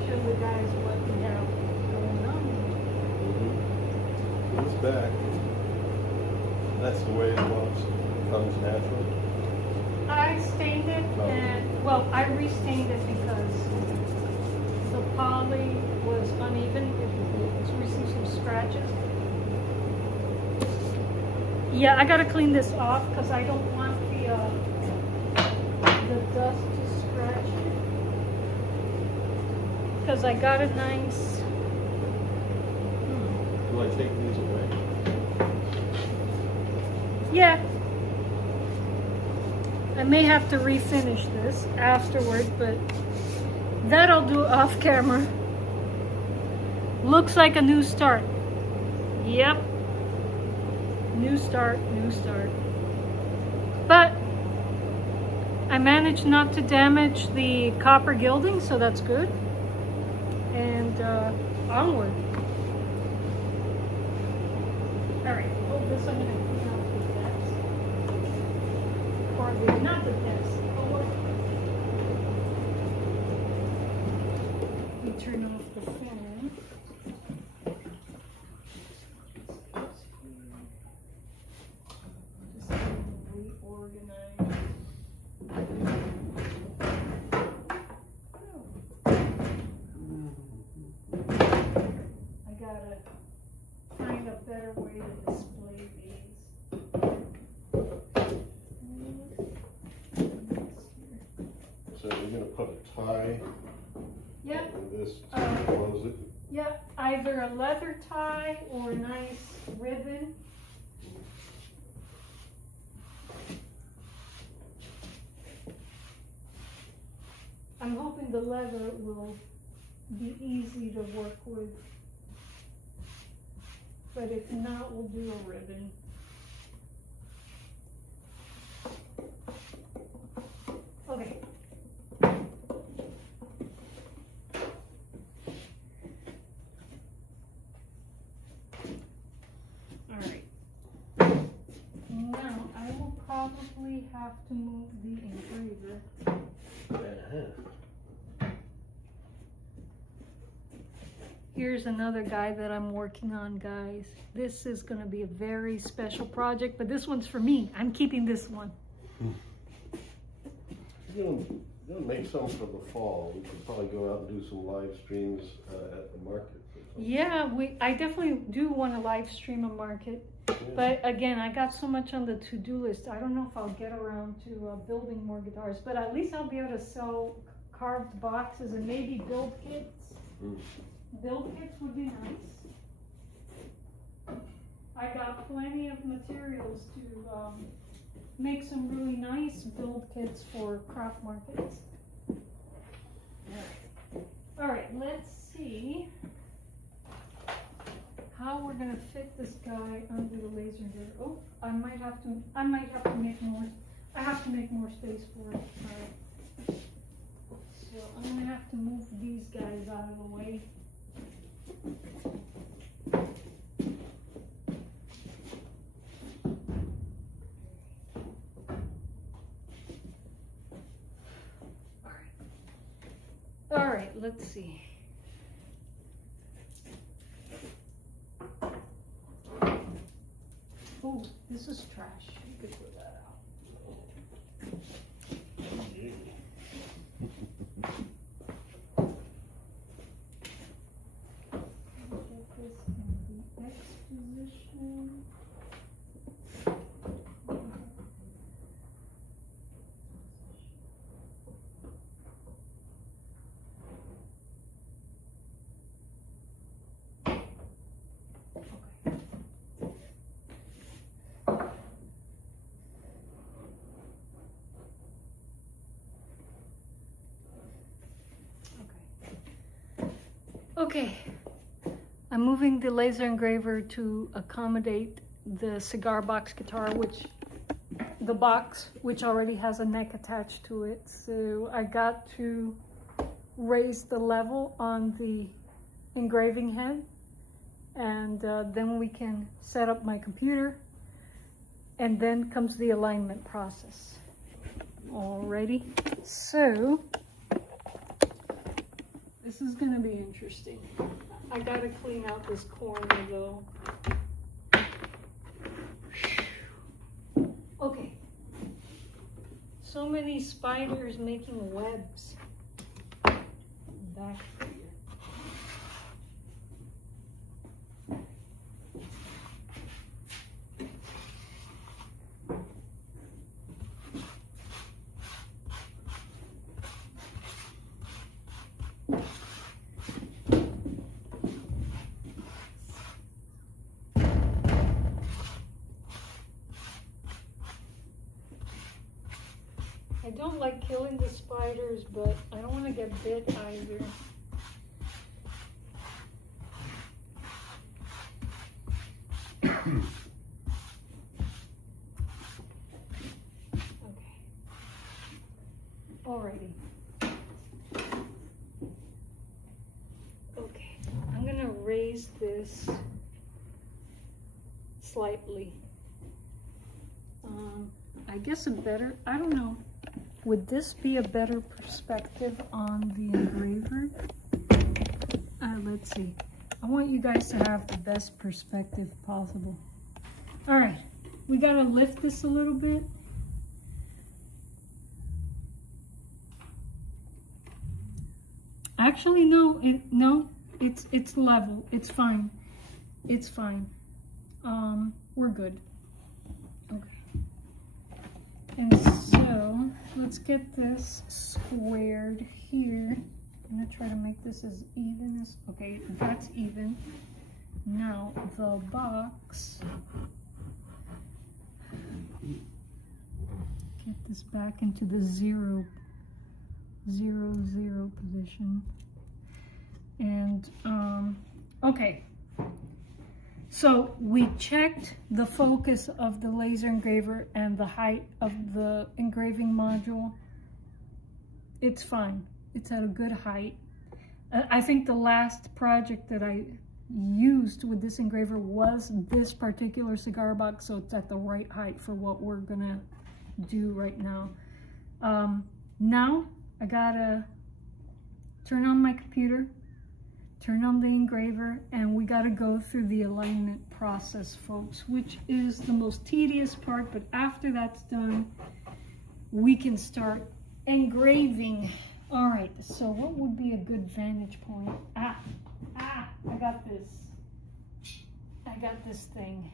Show the guys what we have going on. It's back. That's the way it comes naturally. I stained it, and well, I restained it because the poly was uneven. It's received some scratches. Yeah, I gotta clean this off because I don't want the dust to scratch it. Because I got a nice. Do I take these away? Yeah. I may have to refinish this afterward, but that I'll do off camera. Looks like a new start. Yep. New start, new start. But I managed not to damage the copper gilding, so that's good. And onward. All right. Oh, this I'm gonna clean out the desk. Or not the desk. Oh, let me turn off the fan. Just reorganize. I gotta find a better way to display these. So you're going to put a tie Yep. in this to close it? Yep. Either a leather tie or a nice ribbon. I'm hoping the leather will be easy to work with. But if not, we'll do a ribbon. Okay. All right. Now I will probably have to move the engraver. Here's another guy that I'm working on, guys. This is going to be a very special project, but this one's for me. I'm keeping this one. You're going to make some for the fall. We could probably go out and do some live streams at the market. Yeah, I definitely do want to live stream a market. Yeah. But again, I got so much on the to-do list. I don't know if I'll get around to building more guitars, but at least I'll be able to sell carved boxes and maybe build kits. Build kits would be nice. I got plenty of materials to make some really nice build kits for craft markets. All right, let's see how we're gonna fit this guy under the laser engraver. Oh, I might have to make more. I have to make more space for it. All right. So I'm gonna have to move these guys out of the way. let's see. Oh, this is trash. You could throw that out. Get this in the X position. Okay, I'm moving the laser engraver to accommodate the cigar box guitar, which already has a neck attached to it. So I got to raise the level on the engraving head, and then we can set up my computer, and then comes the alignment process. Alrighty, so this is gonna be interesting. I gotta clean out this corner though. Okay. So many spiders making webs. Back here. I don't like killing the spiders, but I don't want to get bit either. Okay. Alrighty. Okay, I'm gonna raise this slightly. I guess I don't know. Would this be a better perspective on the engraver? Let's see. I want you guys to have the best perspective possible. All right, we gotta lift this a little bit. Actually, no, it's level. It's fine. It's fine. We're good. Okay. And so let's get this squared here. I'm gonna try to make this as even as, okay, that's even. Now the box, get this back into the 0, 0, 0 position. And okay, so we checked the focus of the laser engraver and the height of the engraving module. It's fine. It's at a good height. I think the last project that I used with this engraver was this particular cigar box, so it's at the right height for what we're gonna do right now. Now I gotta turn on my computer, turn on the engraver, and we gotta go through the alignment process, folks, which is the most tedious part, but after that's done, we can start engraving. All right, so what would be a good vantage point? I got this thing.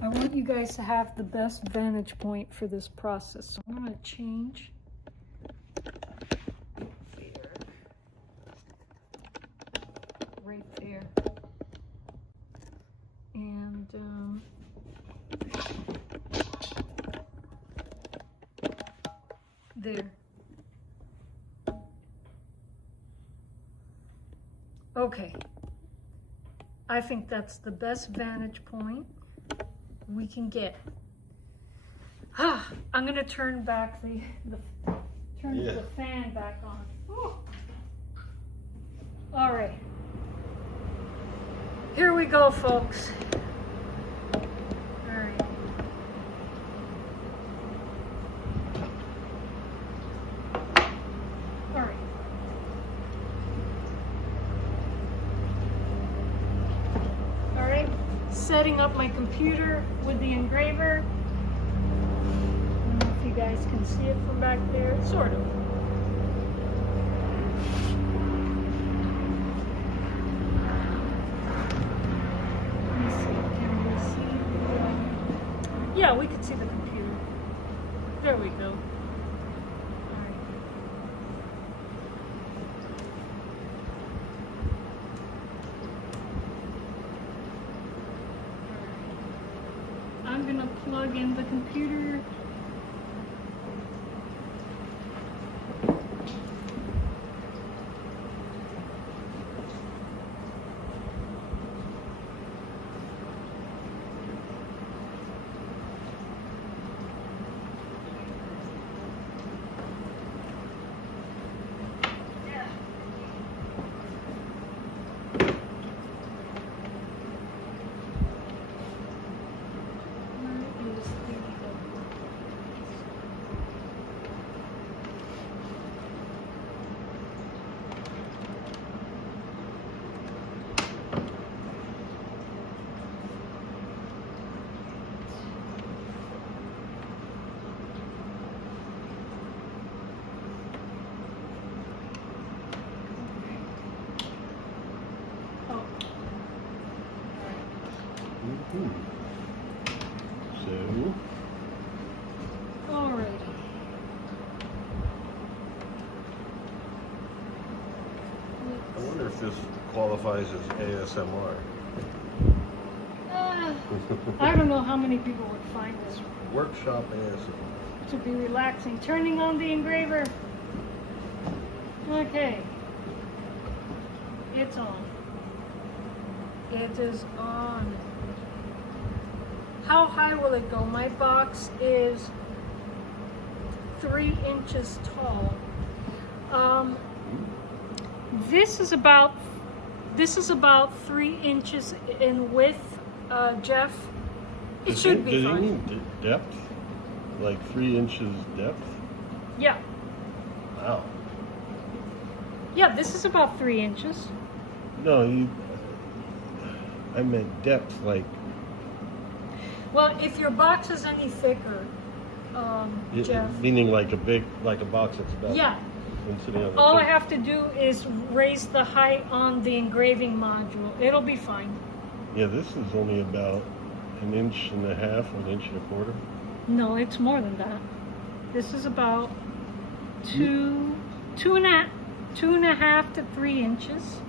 I want you guys to have the best vantage point for this process. So I'm gonna change there, right there, and there. Okay, I think that's the best vantage point we can get. I'm gonna turn back the fan back on. Ooh. All right, here we go, folks. All right. setting up my computer with the engraver. I don't know if you guys can see it from back there, sort of. Let me see, can we see? Yeah, we can see the computer. There we go. I'm gonna plug in the computer. So, Alrighty. I wonder if this qualifies as ASMR. I don't know how many people would find this Workshop ASMR. to be relaxing. Turning on the engraver. Okay. It's on. It is on. How high will it go? My box is 3 inches tall. This is about 3 inches in width, Jeff. It should be Did fine. you mean depth? Like 3 inches depth? Yeah. Wow. Yeah, this is about 3 inches. No, I meant depth, like Well, if your box is any thicker, Jeff. meaning like a box that's about Yeah. been sitting on the All I table. have to do is raise the height on the engraving module. It'll be fine. Yeah, this is only about 1.5 inches, 1.25 inches. No, it's more than that. This is about two and a half to 3 inches.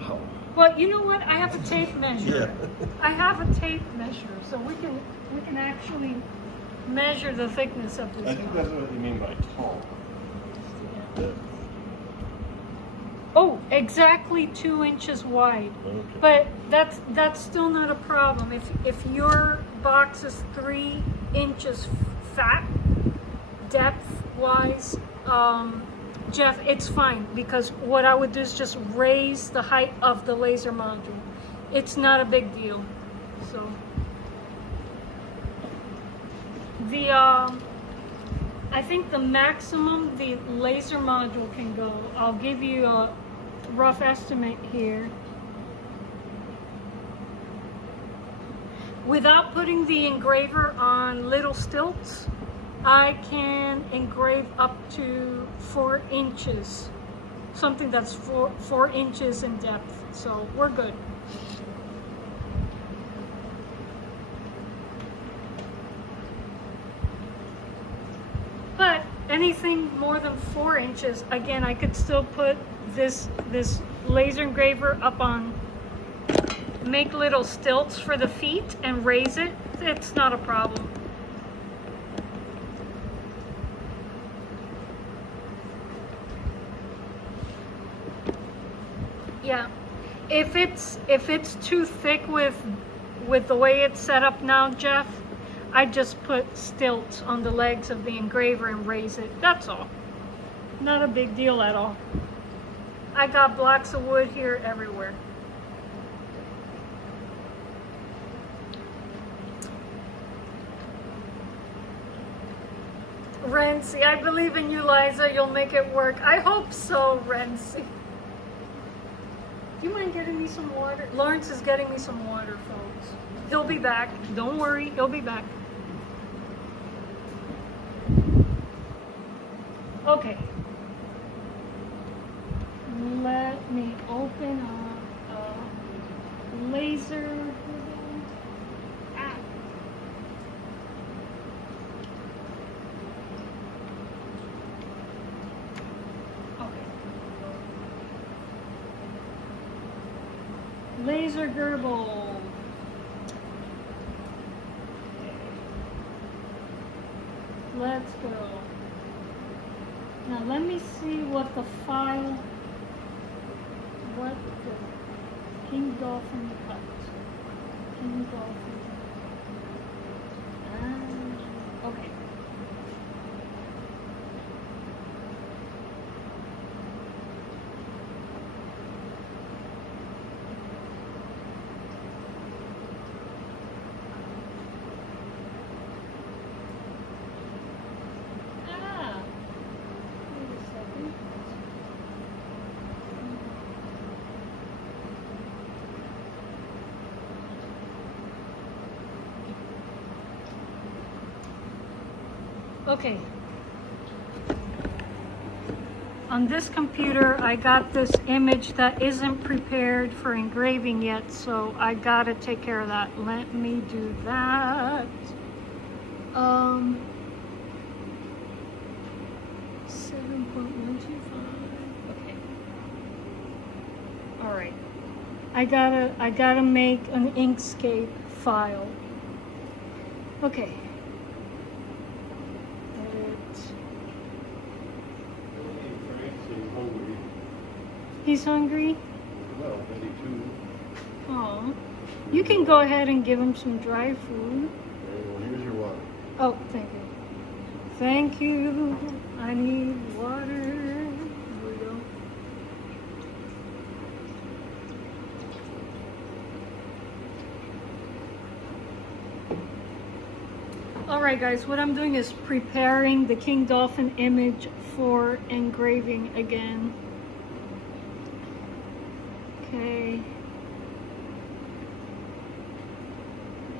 Wow. Well, you know what? I have a tape measure. Yeah. I have a tape measure, so we can actually measure the thickness of this. I think that's what you mean by tall. Depth. Oh, exactly 2 inches wide. Okay. But that's still not a problem. If your box is 3 inches fat, depth wise, Jeff, it's fine, because what I would do is just raise the height of the laser module. It's not a big deal. So the I think the maximum the laser module can go, I'll give you a rough estimate here. Without putting the engraver on little stilts, I can engrave up to 4 inches. Something that's 4 inches in depth. So we're good. But anything more than 4 inches, again, I could still put this laser engraver up on, make little stilts for the feet and raise it. It's not a problem. Yeah, if it's too thick with the way it's set up now, Jeff, I just put stilts on the legs of the engraver and raise it. That's all. Not a big deal at all. I got blocks of wood here everywhere. Renzi, I believe in you, Liza. You'll make it work. I hope so, Renzi. Do you mind getting me some water? Lawrence is getting me some water, folks. He'll be back. Don't worry, he'll be back. Okay. Let me open up a laser. Ah. Okay. Laser gerbil. Let's go. Now let me see what the file, what the King Dolphin cut. King Dolphin. Okay. Okay. On this computer, I got this image that isn't prepared for engraving yet, so I gotta take care of that. Let me do that. 7.125. Okay. All right. I gotta make an Inkscape file. Okay. He's hungry? Well, maybe two. Oh. You can go ahead and give him some dry food. Okay, well, here's your water. Oh, thank you. Thank you. I need water. Here we go. Alright guys, what I'm doing is preparing the King Dolphin image for engraving again. Okay.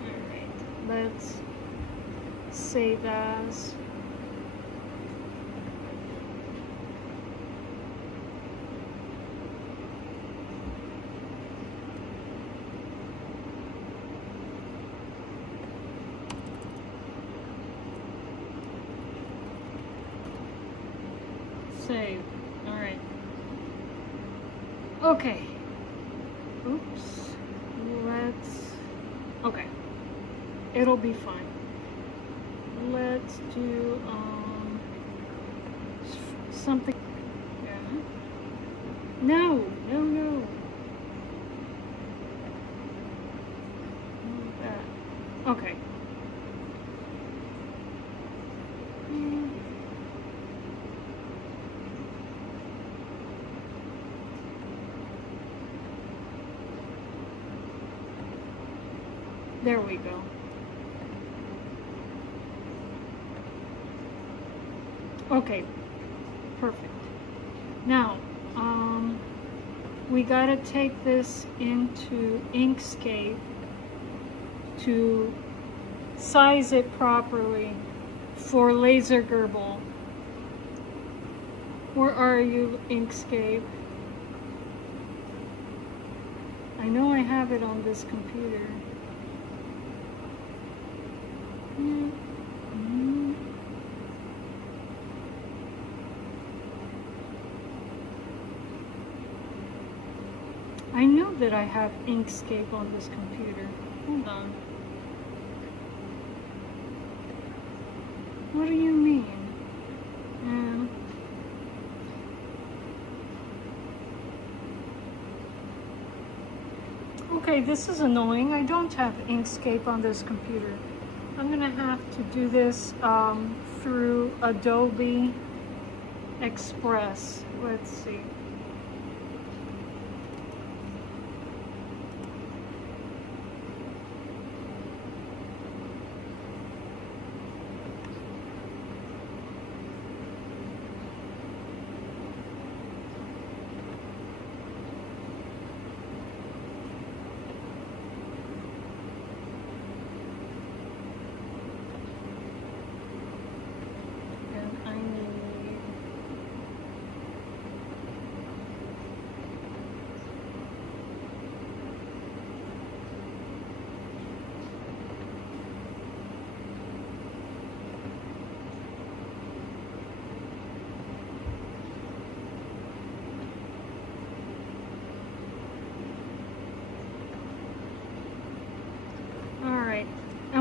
Alright, let's save as. Save. Alright. Okay. Oops. Let's. Okay. It'll be fine. Let's do something. Yeah. No. That. Okay. There we go. Okay, perfect. Now, we gotta take this into Inkscape to size it properly for laser gerbil. Where are you, Inkscape? I know I have it on this computer. I know that I have Inkscape on this computer. Hold on. What do you mean? Okay, this is annoying. I don't have Inkscape on this computer. I'm gonna have to do this through Adobe Express. Let's see.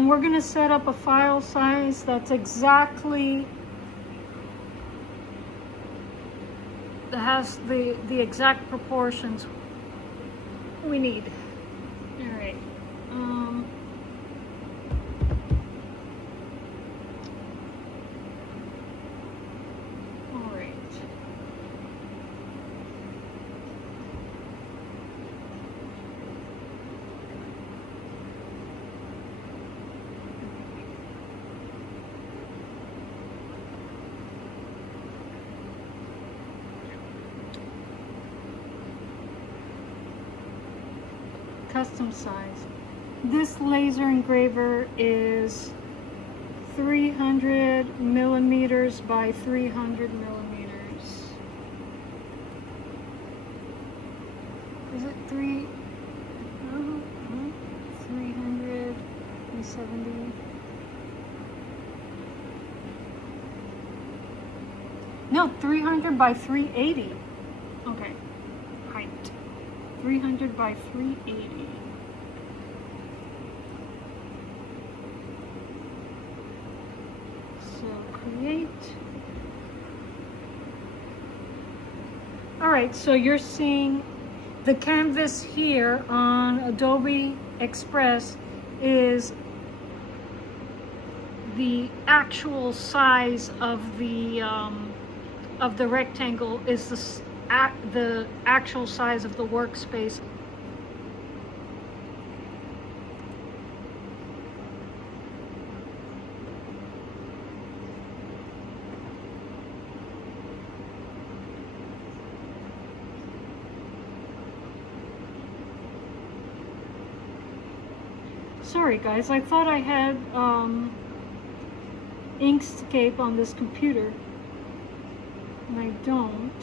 we're going to set up a file size that's exactly, that has the exact proportions we need. All right. All right. Custom size. This laser engraver is 300 millimeters by 300 millimeters. Is it 300, 370? No, 300 by 380. Okay, height. 300 by 380. So create. All right, so you're seeing the canvas here on Adobe Express is the actual size of the rectangle is the actual size of the workspace. Sorry guys, I thought I had Inkscape on this computer, and I don't.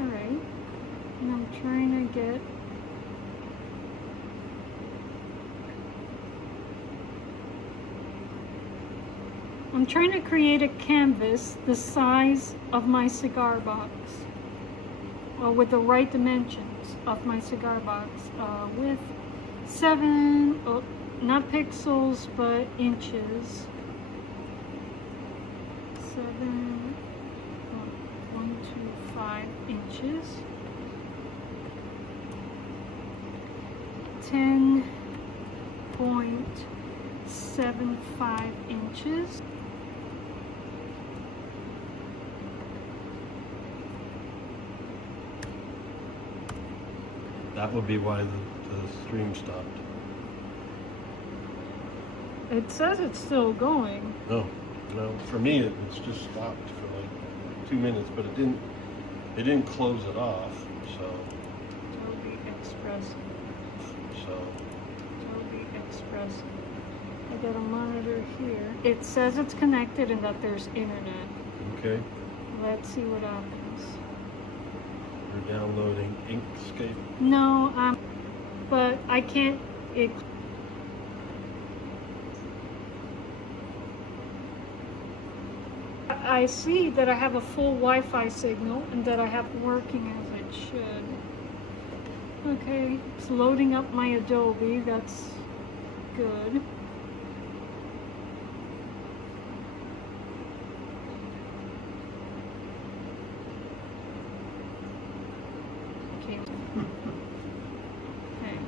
Alright, and I'm trying to get create a canvas the size of my cigar box, or with the right dimensions of my cigar box, with 7, not pixels, but inches. 125 inches. 10.75 inches. That would be why the stream stopped. It says it's still going. No, for me it's just stopped for like 2 minutes, but it didn't close it off, so. Adobe Express. Adobe Express. I got a monitor here. It says it's connected and that there's internet. Okay. Let's see what happens. You're downloading Inkscape. No, but I can't. I see that I have a full Wi-Fi signal and that I have working as it should. Okay, it's loading up my Adobe. That's good. Okay. Okay.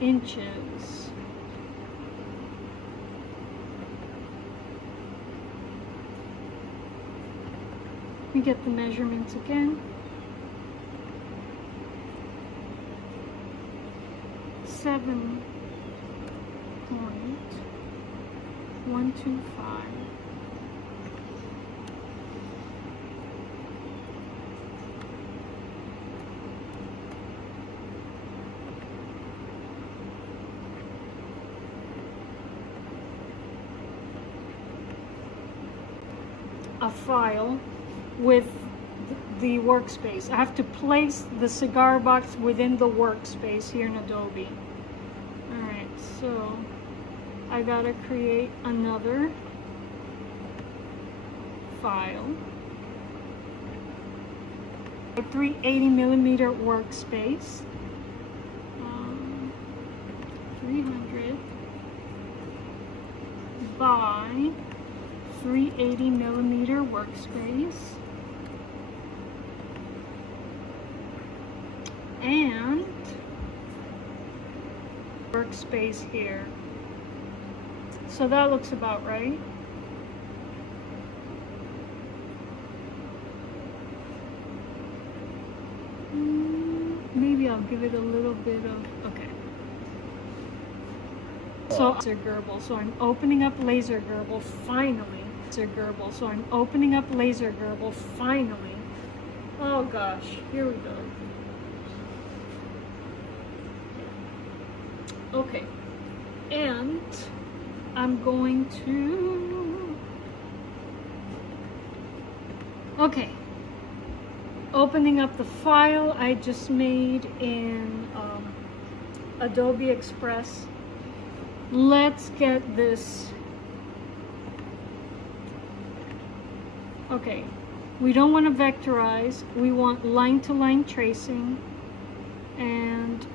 Inches. Let me get the measurements again. 7.125. A file with the workspace. I have to place the cigar box within the workspace here in Adobe. Alright, so I gotta create another file. A 380mm workspace. 300 by 380mm workspace. And workspace here. So that looks about right. Maybe I'll give it a little bit of, okay. So laser Gerbil. So I'm opening up laser Gerbil finally. Laser Gerbil. So I'm opening up laser Gerbil finally. Oh gosh, here we go. Okay, and I'm going to, okay, opening up the file I just made in Adobe Express. Let's get this. Okay, we don't want to vectorize, we want line-to-line tracing, and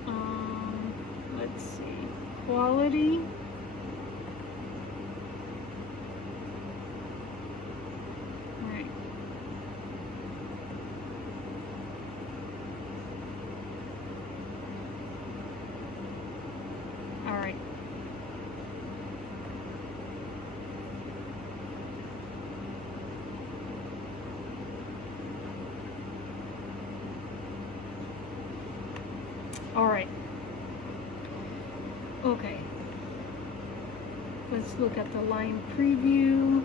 let's see, quality. Right. All right. All right. Okay. Let's look at the line preview.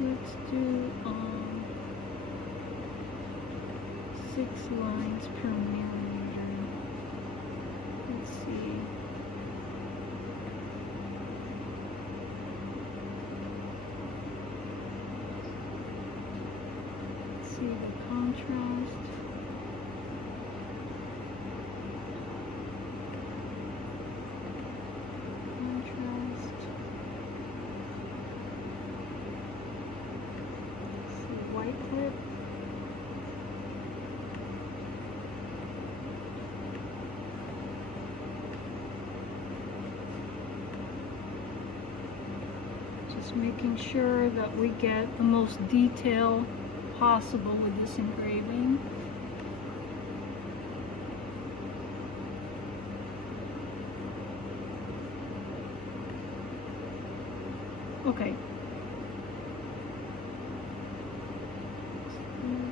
Let's do 6 lines per millimeter. Let's see. See the contrast. See white clip. Just making sure that we get the most detail possible with this engraving. Okay.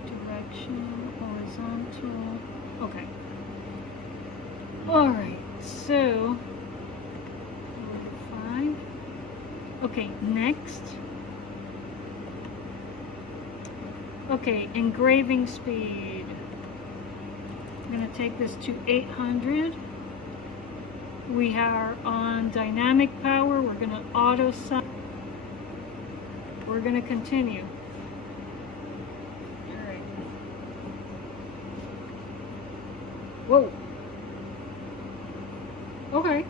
Direction, horizontal. Okay. All right. So 5. Okay. Next. Okay, engraving speed. I'm going to take this to 800. We are on dynamic power. We're going to auto set. We're going to continue. All right. Whoa. Okay.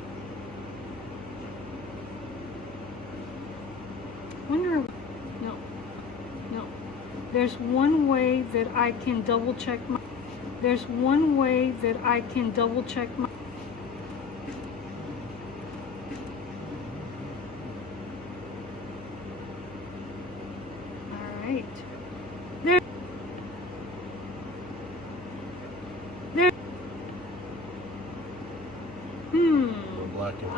Wonder. No. No. There's one way that I can double check my. There's one way that I can double check my. All right. There. Black and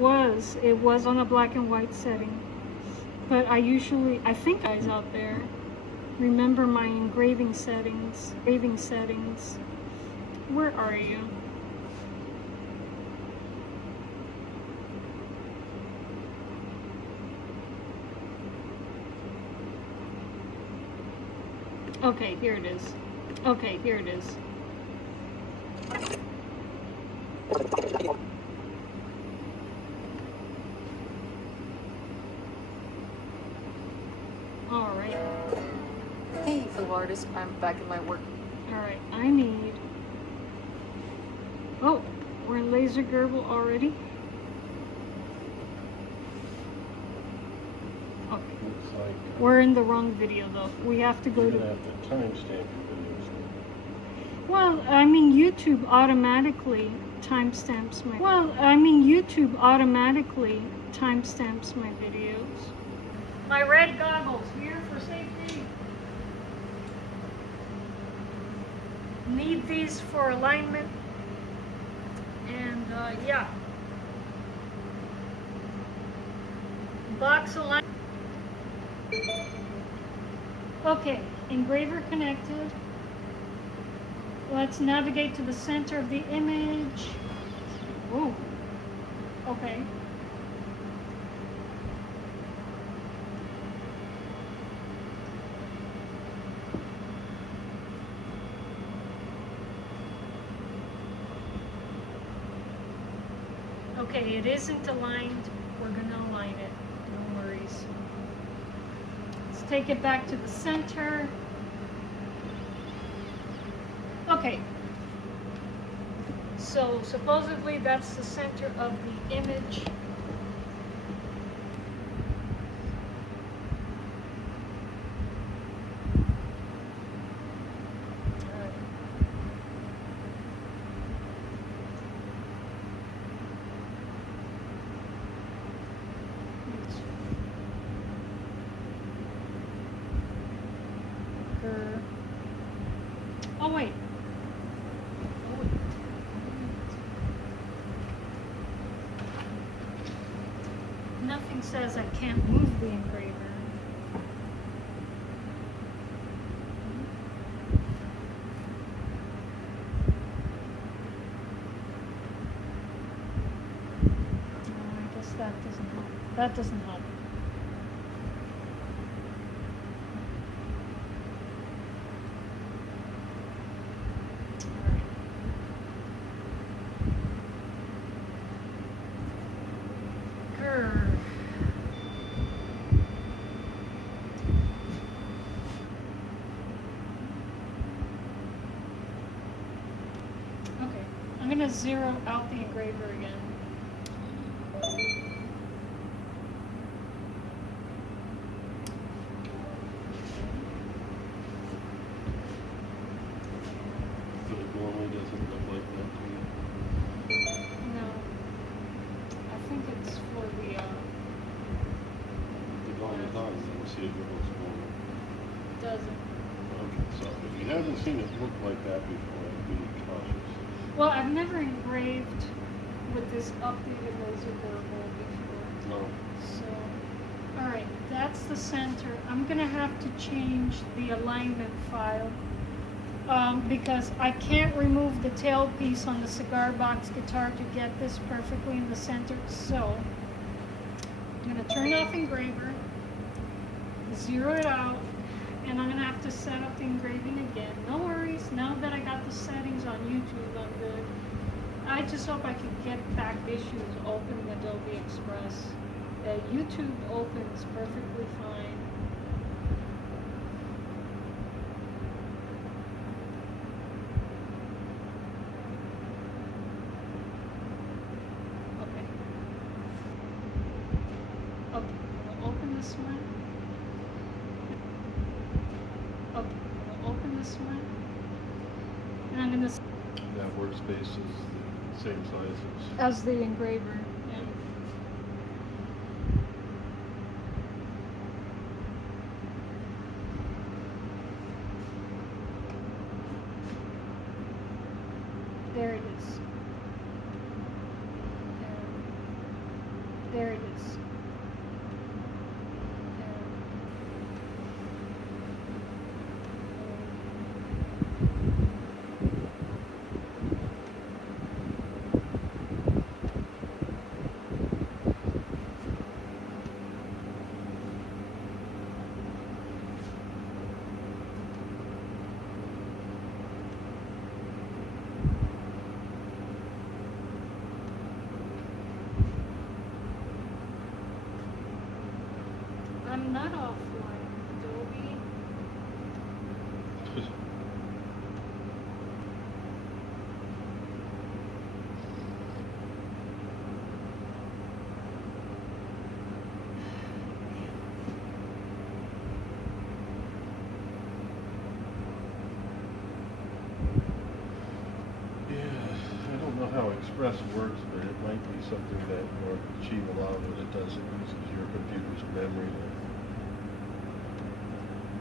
white. It was on a black and white setting. But I think guys out there remember my engraving settings. Where are you? Okay, here it is. Okay, here it is. artist. I'm back in my work. All right, I need. Oh, we're in laser Gerbil already. Okay, Looks like we're in the wrong video though. We have to go you're to. gonna have to timestamp your videos. Well, I mean, YouTube automatically timestamps my. Well, I mean, YouTube automatically timestamps my videos. My red goggles here for safety. Need these for alignment. And yeah. Box alignment. Okay, engraver connected. Let's navigate to the center of the image. Whoa. Okay. Okay, it isn't aligned. We're gonna align it. No worries. Let's take it back to the center. Okay. So supposedly that's the center of the image. Oh wait. Oh wait. Nothing says I can't move the engraver. I guess that doesn't help. That doesn't help. Okay, I'm gonna zero out the engraver again. But it normally doesn't look like that to me. No, I think it's for the. The going is on, you can see it looks going. Doesn't. Okay, so if you haven't seen it look like that before, be cautious. Well, I've never engraved with this updated laser Gerbil before. No. So, all right, that's the center. I'm gonna have to change the alignment file because I can't remove the tailpiece on the cigar box guitar to get this perfectly in the center. So, I'm gonna turn off engraver, zero it out, and I'm gonna have to set up the engraving again. No worries, now that I got the settings on YouTube, I'm good. I just hope I can get back issues opening Adobe Express. YouTube opens perfectly fine. Okay. Okay, I'll open this one. Okay, I'll open this one. And I'm gonna That workspace is the same size as the engraver. Yeah. There it is. There it is. I'm not offline, Adobe. how Express works, but it might be something that will achieve a lot of what it does. It uses your computer's memory to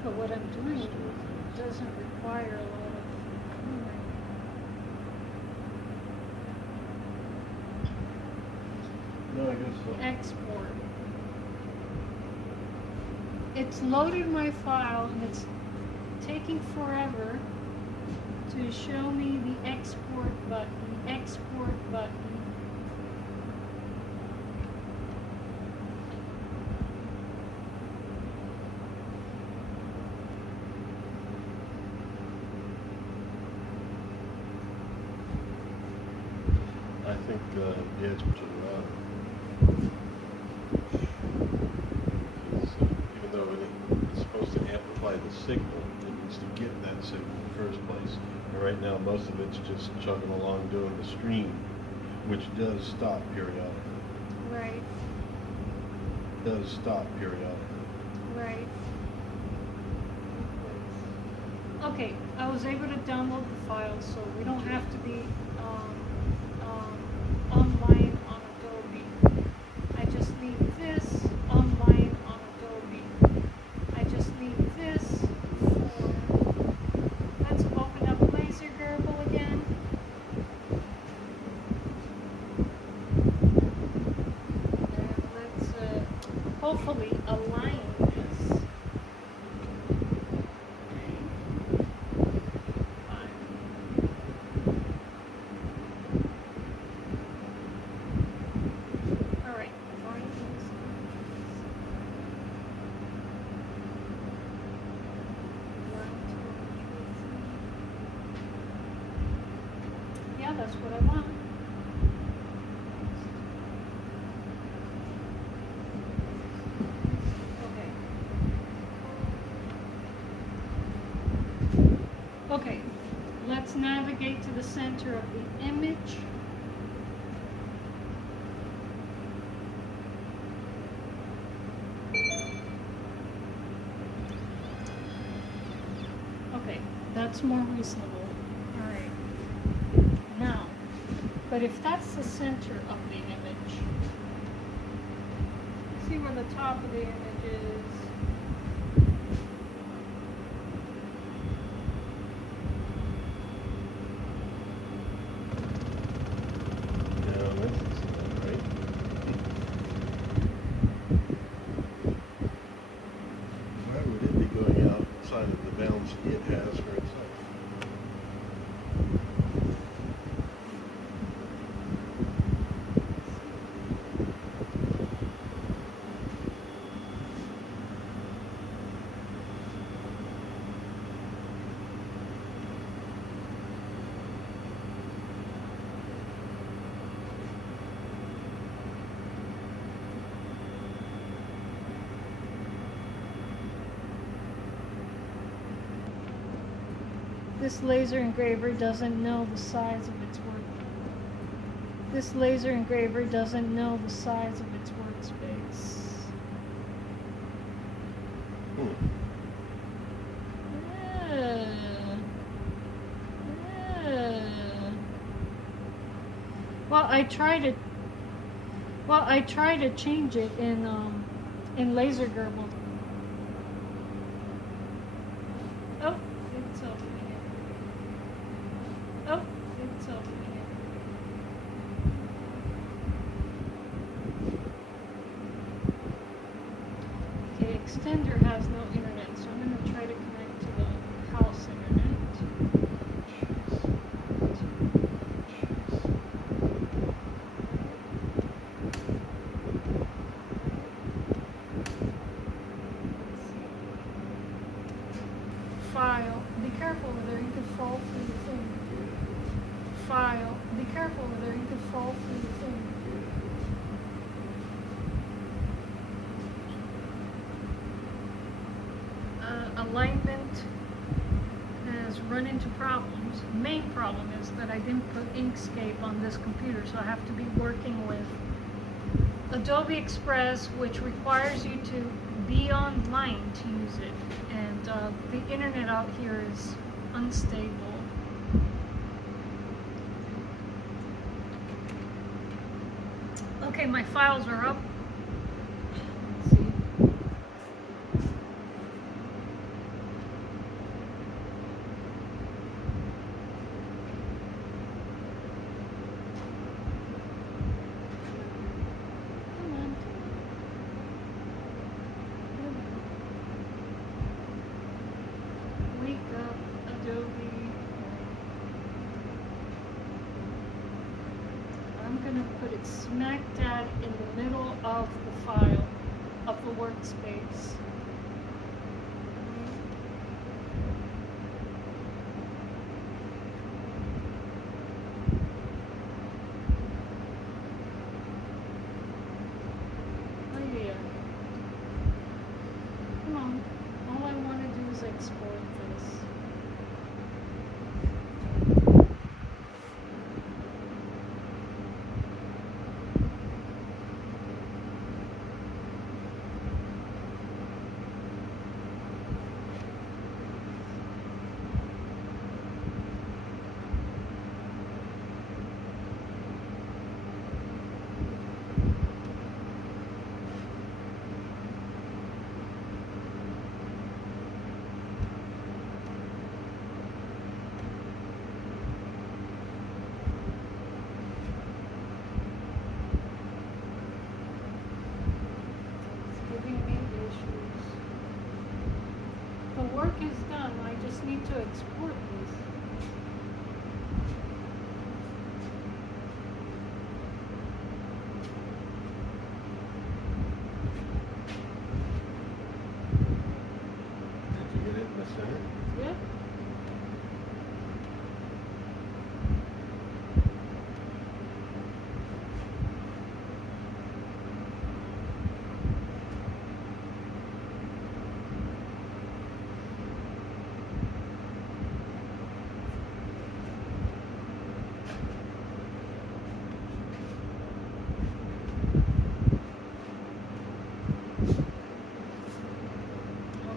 But what I'm doing store things. doesn't require a lot of memory. No, I guess so. Export. It's loaded my file and it's taking forever to show me the export button. Export button. I think the answer to that is even though it's supposed to amplify the signal, it needs to get that signal in the first place. And right now, most of it's just chugging along doing the stream, which does stop periodically. Right, Does stop periodically. right. Okay, I was able to download the file, so we don't have to be online on Adobe. I just need this online on Adobe. I just need this for, let's open up Laser Gerbil again. And let's hopefully align this. Alright, yeah, that's what I want. Okay. Okay, let's navigate to the center of the image. Okay, that's more reasonable. All right. Now, but if that's the center of the image, see where the top of the image is. Yeah, that's not right. Why would it be going outside of the bounds it has for itself? This laser engraver doesn't know the size of its work. This laser engraver doesn't know the size of its workspace. Well, I tried to change it in Laser Gerbil. Oh, it's opening it. Oh, it's opening it. Okay, extender has no internet, so I'm going to try to connect to the house internet. File. Be careful over there, you could fall through the thing. File. Be careful over there, you could fall through the thing. Alignment has run into problems. The main problem is that I didn't put Inkscape on this computer, so I have to be working with Adobe Express, which requires you to be online to use it, and the internet out here is unstable. Okay, my files are up. Let's see. Come on. Wake up, Adobe. I'm gonna put it smack dab in the middle of the file, of the workspace. Oh yeah. Come on. All I want to do is export this. The work is done. I just need to export this. Did you get it in the center? Yeah.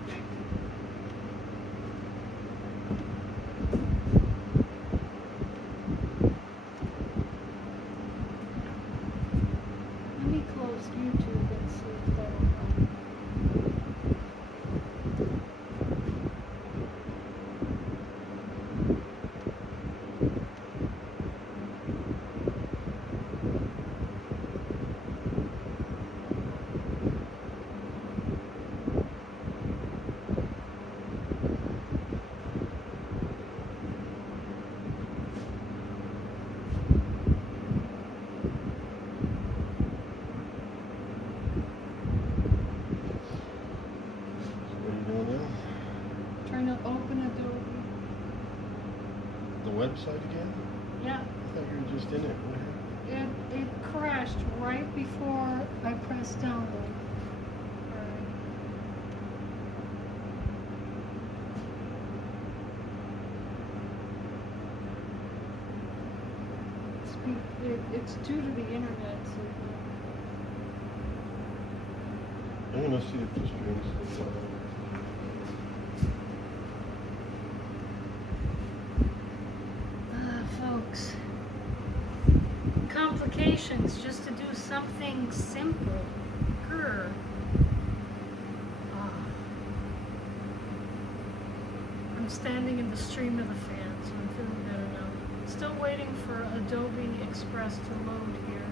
Okay. Let me close YouTube and see if that'll help. What are you doing now? Trying to open Adobe. The website again? Yeah. I thought you were just in it. What happened? It crashed right before I pressed download. Alright. It's due to the internet signal. I'm gonna see if the stream's still on. Folks, complications just to do something simple. Grr. Ah. I'm standing in the stream of the fan, so I'm feeling better now. Still waiting for Adobe Express to load here.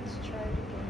Let's try it again.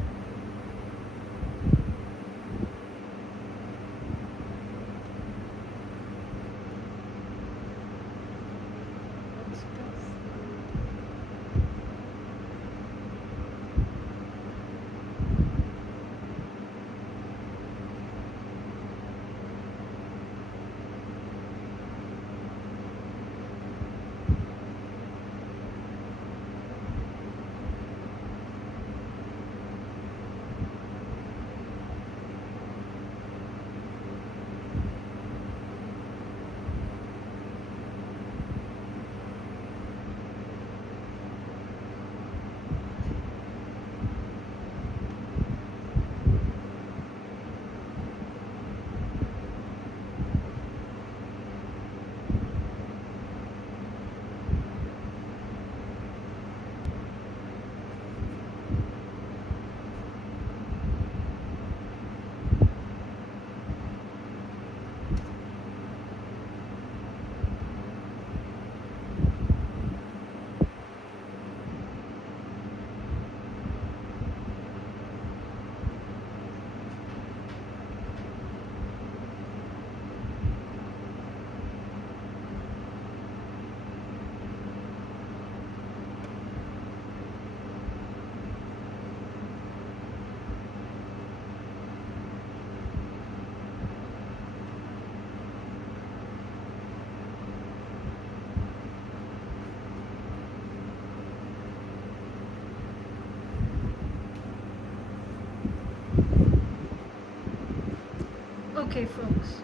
Okay, folks.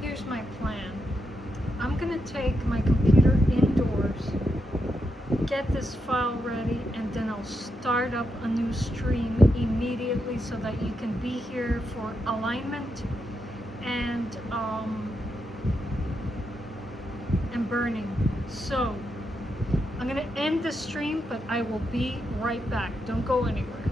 Here's my plan. I'm gonna take my computer indoors, get this file ready, and then I'll start up a new stream immediately so that you can be here for alignment and burning. So I'm gonna end the stream, but I will be right back. Don't go anywhere.